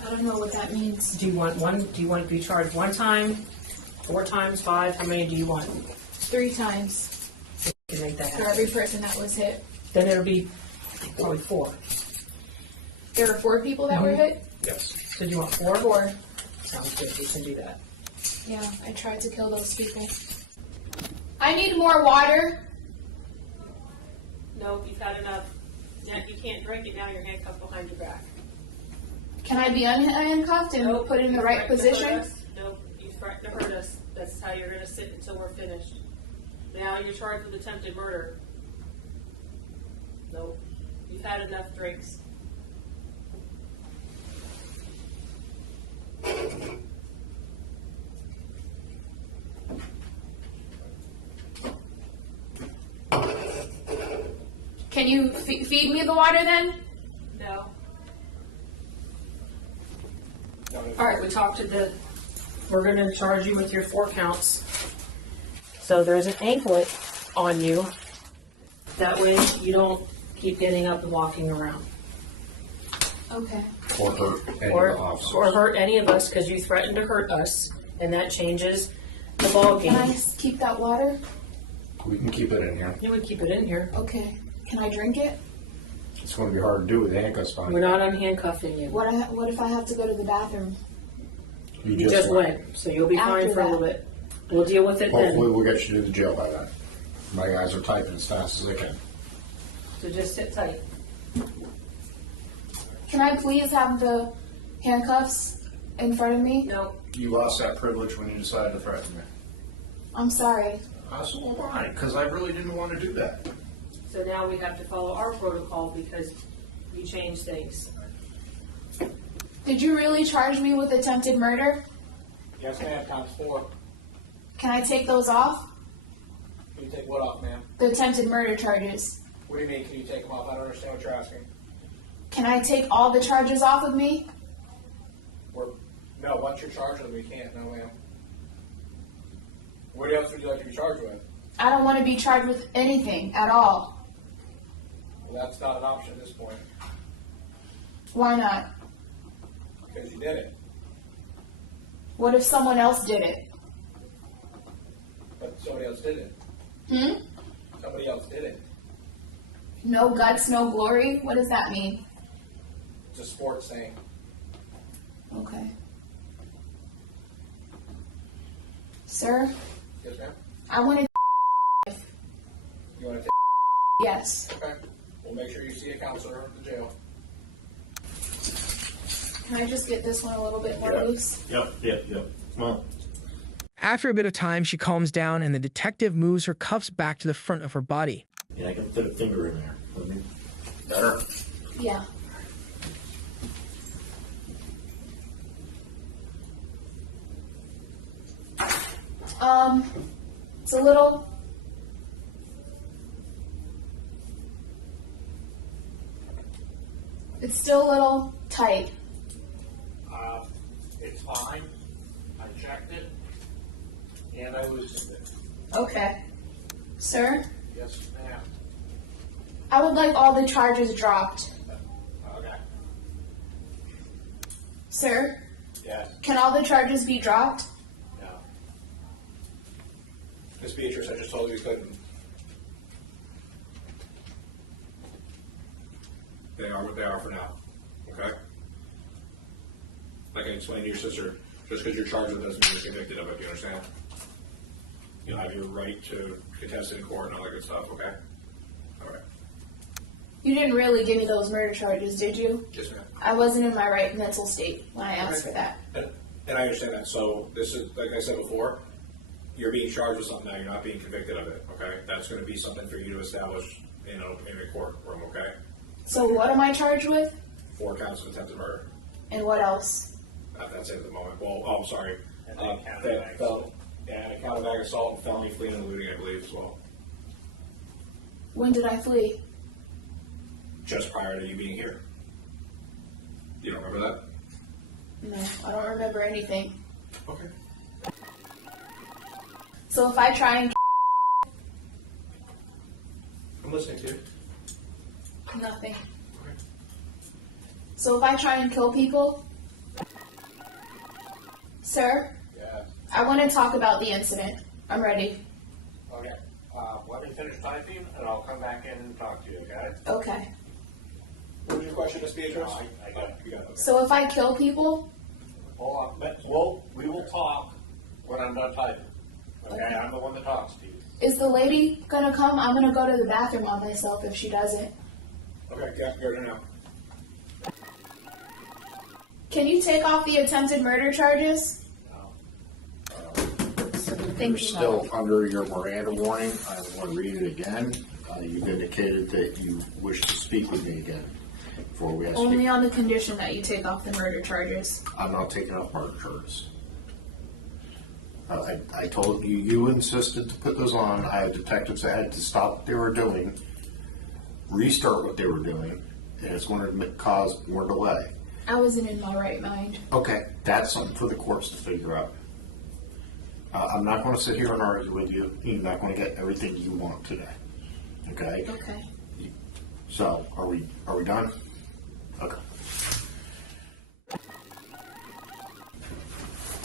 I don't know what that means. Do you want one? Do you want to be charged 1 time, 4 times, 5? How many do you want? 3 times You can make that for happen. every person that was hit. Then it'll be probably 4. There were 4 people that were hit? Yes. So do you want 4? 4. Sounds good. We can do that. Yeah, I tried to kill those people. I need more water. No, you've had enough. Now, you can't drink it now. You're handcuffed behind your back. Can I be unhandcuffed and put in the right position? Nope, you threatened to hurt us. That's how you're going to sit until we're finished. Now you're charged with attempted murder. Nope, you've had enough drinks. Can you feed me the water then? No. All right, we talked to we're going to charge you with your 4 counts. So there's an anklet on you. That way you don't keep getting up and walking around. Okay. Or hurt any Or, of the officers. or hurt any of us because you threatened to hurt us, and that changes the ball game. Can I keep that water? We can keep it in here. You would keep it in here. Okay. Can I drink it? It's going to be hard to do with handcuffs on. We're not unhandcuffing you. What if I have to go to the bathroom? You You just went, so you'll be After fine for a little that. bit. We'll deal with it Hopefully then. we'll get you to the jail by then. My guys are typing as fast as they can. So just sit tight. Can I please have the handcuffs? in front of me? No. You lost that privilege when you decided to threaten me. I'm sorry. So am I, because I really didn't want to do that. So now we have to follow our protocol because you changed things. Did you really charge me with attempted murder? Yes, ma'am, times 4. Can I take those off? Can you take what off, ma'am? The attempted murder charges. What do you mean, can you take them off? I don't understand what you're asking. Can I take all the charges off of me? No, once you're charged with them, we can't. No, ma'am. What else would you like to be charged with? I don't want to be charged with anything at all. Well, that's not an option at this point. Why not? Because you did it. What if someone else did it? But somebody else did it. Somebody else did it. No guts, no glory? What does that mean? It's a sports thing. Okay. Sir, Yes, ma'am? I want to. You want to take? Yes. Okay. We'll make sure you see a counselor at the jail. Can I just get this one a little bit more loose? Yep. Come on. After a bit of time, she calms down and the detective moves her cuffs back to the front of her body. Yeah, I can fit a finger in there. Better? Yeah. It's a little. It's still a little tight. It's fine. I checked it. And I loosened it. Okay. Sir, Yes, ma'am. I would like all the charges dropped. Okay. Sir, Yes. can all the charges be dropped? No. Miss Beatrice, I just told you we couldn't. They are what they are for now. Okay? Like I explained to your sister, just because you're charged with it doesn't mean you're convicted of it, you understand? You'll have your right to contest it in court and all that good stuff, okay? All right. You didn't really give me those murder charges, did you? Yes, ma'am. I wasn't in my right mental state when I asked for that. And I understand that. So this is, like I said before, you're being charged with something now. You're not being convicted of it, okay? That's going to be something for you to establish in a courtroom, okay? So what am I charged with? 4 counts of attempted murder. And what else? That's it at the moment. Well, oh, I'm sorry. Account of bag assault and felony fleeing and looting, I believe, as well. When did I flee? Just prior to you being here. You don't remember that? No, I don't remember anything. Okay. So if I try and I'm listening to you. nothing. So if I try and kill people, sir, Yeah. I want to talk about the incident. I'm ready. Okay. Let me finish typing, and I'll come back in and talk to you, okay? Okay. What was your question, Miss Beatrice? I got it. You got it. Okay. So if I kill people, Hold on. We will talk when I'm done typing. Okay? I'm the one that talks to you. is the lady gonna come? I'm gonna go to the bathroom on myself if she doesn't. Okay, go now. Can you take off the attempted murder charges? You're Thank you. still under your Miranda warning. I want to read it again. You've indicated that you wish to speak with me again before we ask Only you. on the condition that you take off the murder charges. I'm not taking off murder charges. I told you, you insisted to put those on. I had detectives that had to stop what they were doing, restart what they were doing, and it's going to cause more delay. I wasn't in my right mind. Okay, that's something for the courts to figure out. I'm not going to sit here and argue with you. You're not going to get everything you want today. Okay? Okay. So, are we done? Okay.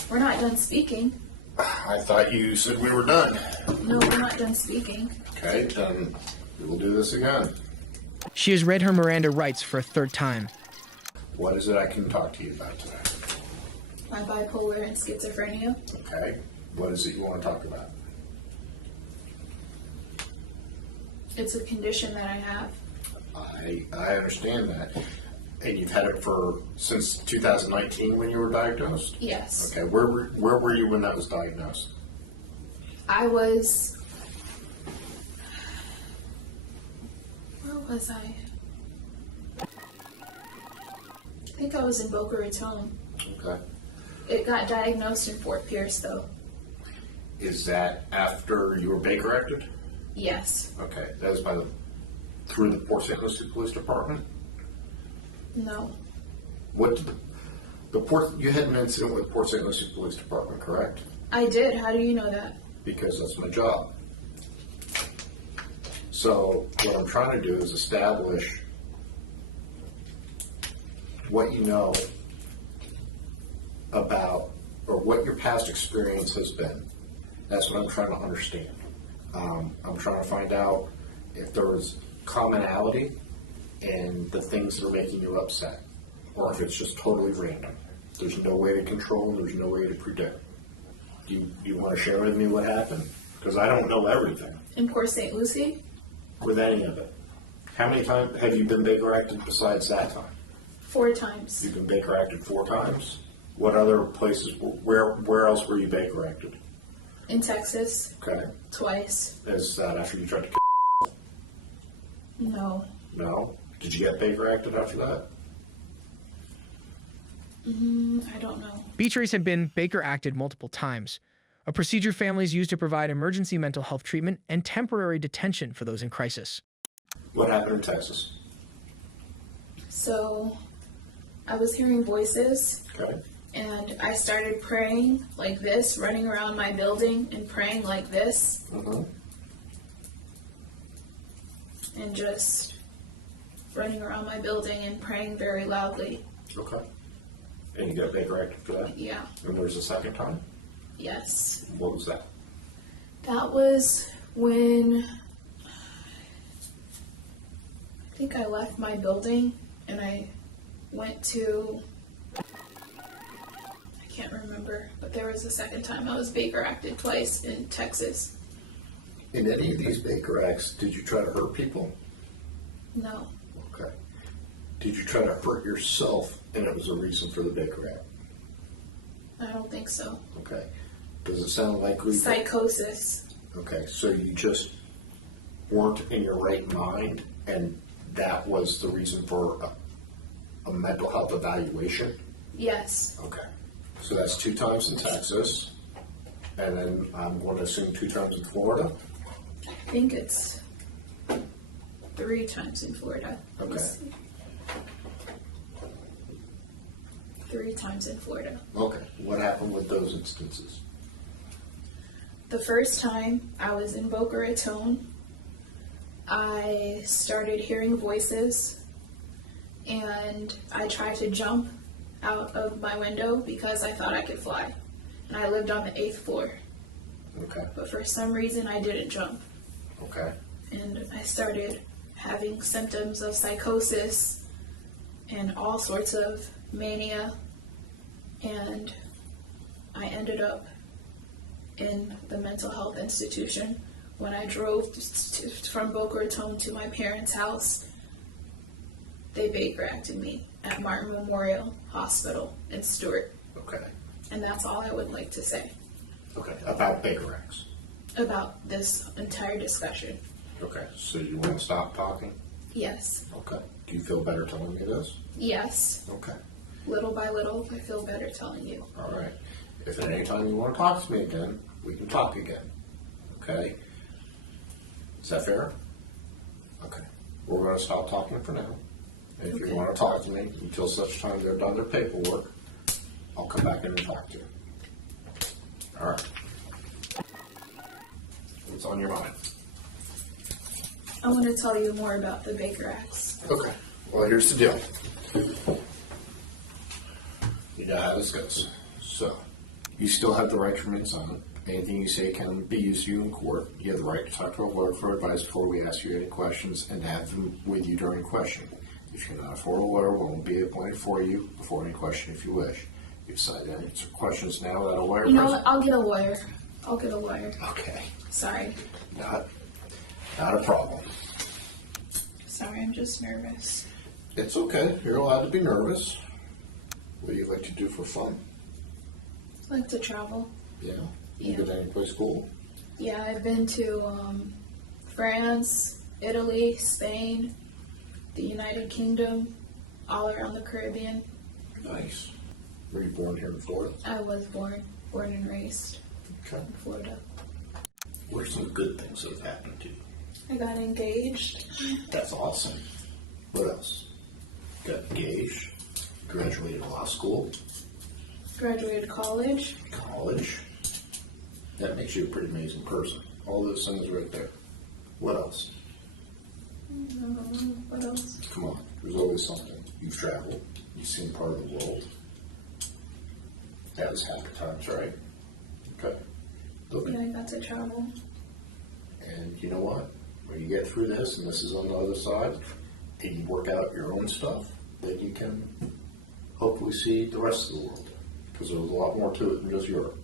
We're not done speaking. I thought you said we were done. No, we're not done speaking. Okay, then we will do this again. She has read her Miranda rights for a third time. What is it I can talk to you about today? My bipolar and schizophrenia. Okay. What is it you want to talk about? It's a condition that I have. I understand that. And you've had it since 2019 when you were diagnosed? Yes. Okay, where were you when that was diagnosed? Where was I? I think I was in Boca Raton. Okay. It got diagnosed in Fort Pierce, though. Is that after you were Baker acted? Yes. Okay, that was through the Port St. Lucie Police Department? No. What did you had an incident with Port St. Lucie Police Department, correct? I did. How do you know that? Because that's my job. So what I'm trying to do is establish what you know about, or what your past experience has been. That's what I'm trying to understand. I'm trying to find out if there was commonality in the things that are making you upset, or if it's just totally random. There's no way to control, there's no way to predict. Do you want to share with me what happened? Because I don't know everything. In Port St. Lucie? With any of it. How many times have you been Baker acted besides that time? 4 times. You've been Baker acted 4 times? What other places, where else were you Baker acted? In Texas. Okay. Twice. Is that after you tried to No. No? Did you get Baker acted after that? I don't know. Beatrice had been Baker acted multiple times, a procedure families use to provide emergency mental health treatment and temporary detention for those in crisis. What happened in Texas? So, I was hearing voices. Okay. And I started praying like this, running around my building and praying like this. Mm-hmm. And just running around my building and praying very loudly. Okay. And you got Baker acted for that? Yeah. And there was a second time? Yes. What was that? That was when I think I left my building and I went to, I can't remember, but there was a second time I was Baker acted twice in Texas. In any of these Baker acts, did you try to hurt people? No. Okay. Did you try to hurt yourself and it was a reason for the Baker act? I don't think so. Okay. Does it sound likely? Psychosis. Okay, so you just weren't in your right mind and that was the reason for a mental health evaluation? Yes. Okay. So that's 2 times in Texas, and then I'm going to assume 2 times in Florida? I think it's 3 times in Florida. Let me Okay. see. 3 times in Florida. Okay. What happened with those instances? The first time I was in Boca Raton, I started hearing voices and I tried to jump out of my window because I thought I could fly. And I lived on the 8th floor. Okay. But for some reason I didn't jump. Okay. And I started having symptoms of psychosis and all sorts of mania. And I ended up in the mental health institution. When I drove from Boca Raton to my parents' house, they Baker acted me at Martin Memorial Hospital in Stewart. Okay. And that's all I would like to say Okay. About Baker acts. about this entire discussion. Okay. So you want to stop talking? Yes. Okay. Do you feel better telling me this? Yes. Okay. Little by little, I feel better telling you. All right. If at any time you want to talk to me again, we can talk again. Okay? Is that fair? Okay. We're going to stop talking for now. If you want to talk to me until such time they're done their paperwork, I'll come back in and talk to you. All right. What's on your mind? I want to tell you more about the Baker Acts. Okay. Well, here's the deal. You know how this goes. So, you still have the right to remain silent. Anything you say can be used to you in court. You have the right to talk to a lawyer for advice before we ask you any questions and to have them with you during questioning. If you're not afford a lawyer, one will be appointed for you before any question if you wish. You decide to answer questions now without a lawyer You know present. what? I'll get a lawyer. I'll get a lawyer. Okay. Sorry. Not a problem. Sorry, I'm just nervous. It's okay. You're allowed to be nervous. What do you like to do for fun? I like to travel. Yeah. Yeah. You been any place cool? Yeah, I've been to France, Italy, Spain, the United Kingdom, all around the Caribbean. Nice. Were you born here in Florida? I was born and raised Okay. in Florida. What are some good things that have happened to you? I got engaged. That's awesome. What else? Got engaged, graduated law school, Graduated college. college. That makes you a pretty amazing person. All those things right there. What else? What else? Come on, there's always something. You've traveled, you've seen part of the world. That was happy times, right? Okay. Look, Yeah, I got to travel. and you know what? When you get through this, and this is on the other side, and you work out your own stuff, then you can hopefully see the rest of the world. Because there's a lot more to it than just Europe.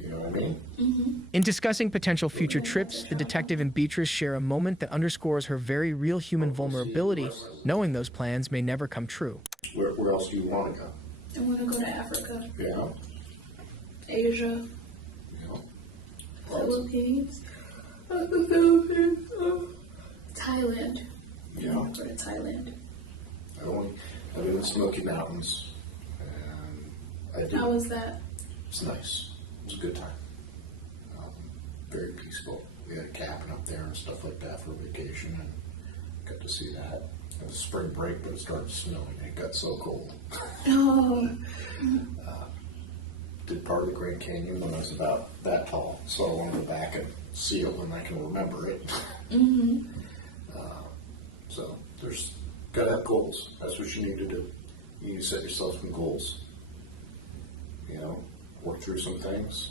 You know what I mean? In discussing potential future trips, the detective and Beatrice share a moment that underscores her very real human vulnerability, knowing those plans may never come true. Where else do you want to go? I want to go to Africa, Yeah? Asia, Yeah. Philippines, Thailand. Yeah. I want to go to Thailand. I've been in the Smoky Mountains, and I did. How was that? It's nice. It was a good time. Very peaceful. We had a cabin up there and stuff like that for vacation, and got to see that. It was spring break, but it started snowing. It got so cold. Oh. Did part of the Grand Canyon when I was about that tall, so I want to go back and see it when I can remember it. So there's gotta have goals. That's what you need to do. You need to set yourself some goals. You know, work through some things,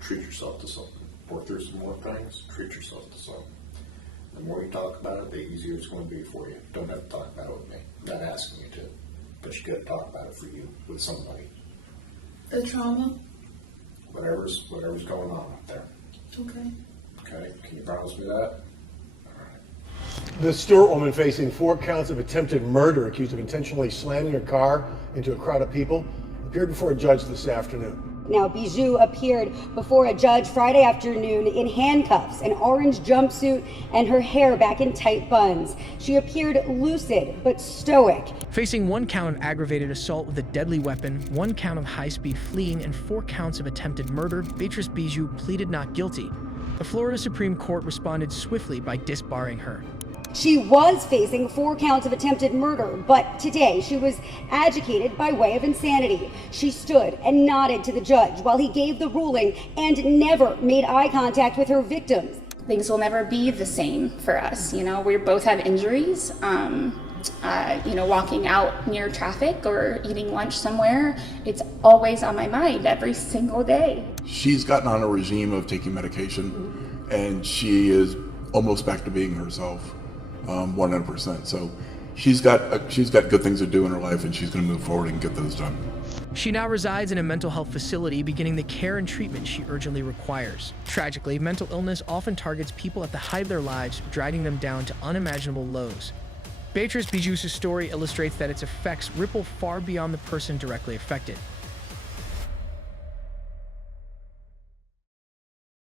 treat yourself to something. Work through some more things, treat yourself to something. The more you talk about it, the easier it's going to be for you. You don't have to talk about it with me. I'm not asking you to, but you got to talk about it for you with somebody. The trauma? Whatever's going on up there. Okay. Okay, can you promise me that? The Stewart woman facing 4 counts of attempted murder, accused of intentionally slamming her car into a crowd of people, appeared before a judge this afternoon. Now, Bijoux appeared before a judge Friday afternoon in handcuffs, an orange jumpsuit, and her hair back in tight buns. She appeared lucid but stoic. Facing 1 count of aggravated assault with a deadly weapon, 1 count of high-speed fleeing, and 4 counts of attempted murder, Beatrice Bijoux pleaded not guilty. The Florida Supreme Court responded swiftly by disbarring her. She was facing 4 counts of attempted murder, but today she was agitated by way of insanity. She stood and nodded to the judge while he gave the ruling and never made eye contact with her victims. Things will never be the same for us. You know, we both have injuries. You know, walking out near traffic or eating lunch somewhere, it's always on my mind every single day. She's gotten on a regime of taking medication, and she is almost back to being herself. 100%. So she's got good things to do in her life, and she's going to move forward and get those done. She now resides in a mental health facility, beginning the care and treatment she urgently requires. Tragically, mental illness often targets people at the height of their lives, dragging them down to unimaginable lows. Beatrice Bijoux' story illustrates that its effects ripple far beyond the person directly affected.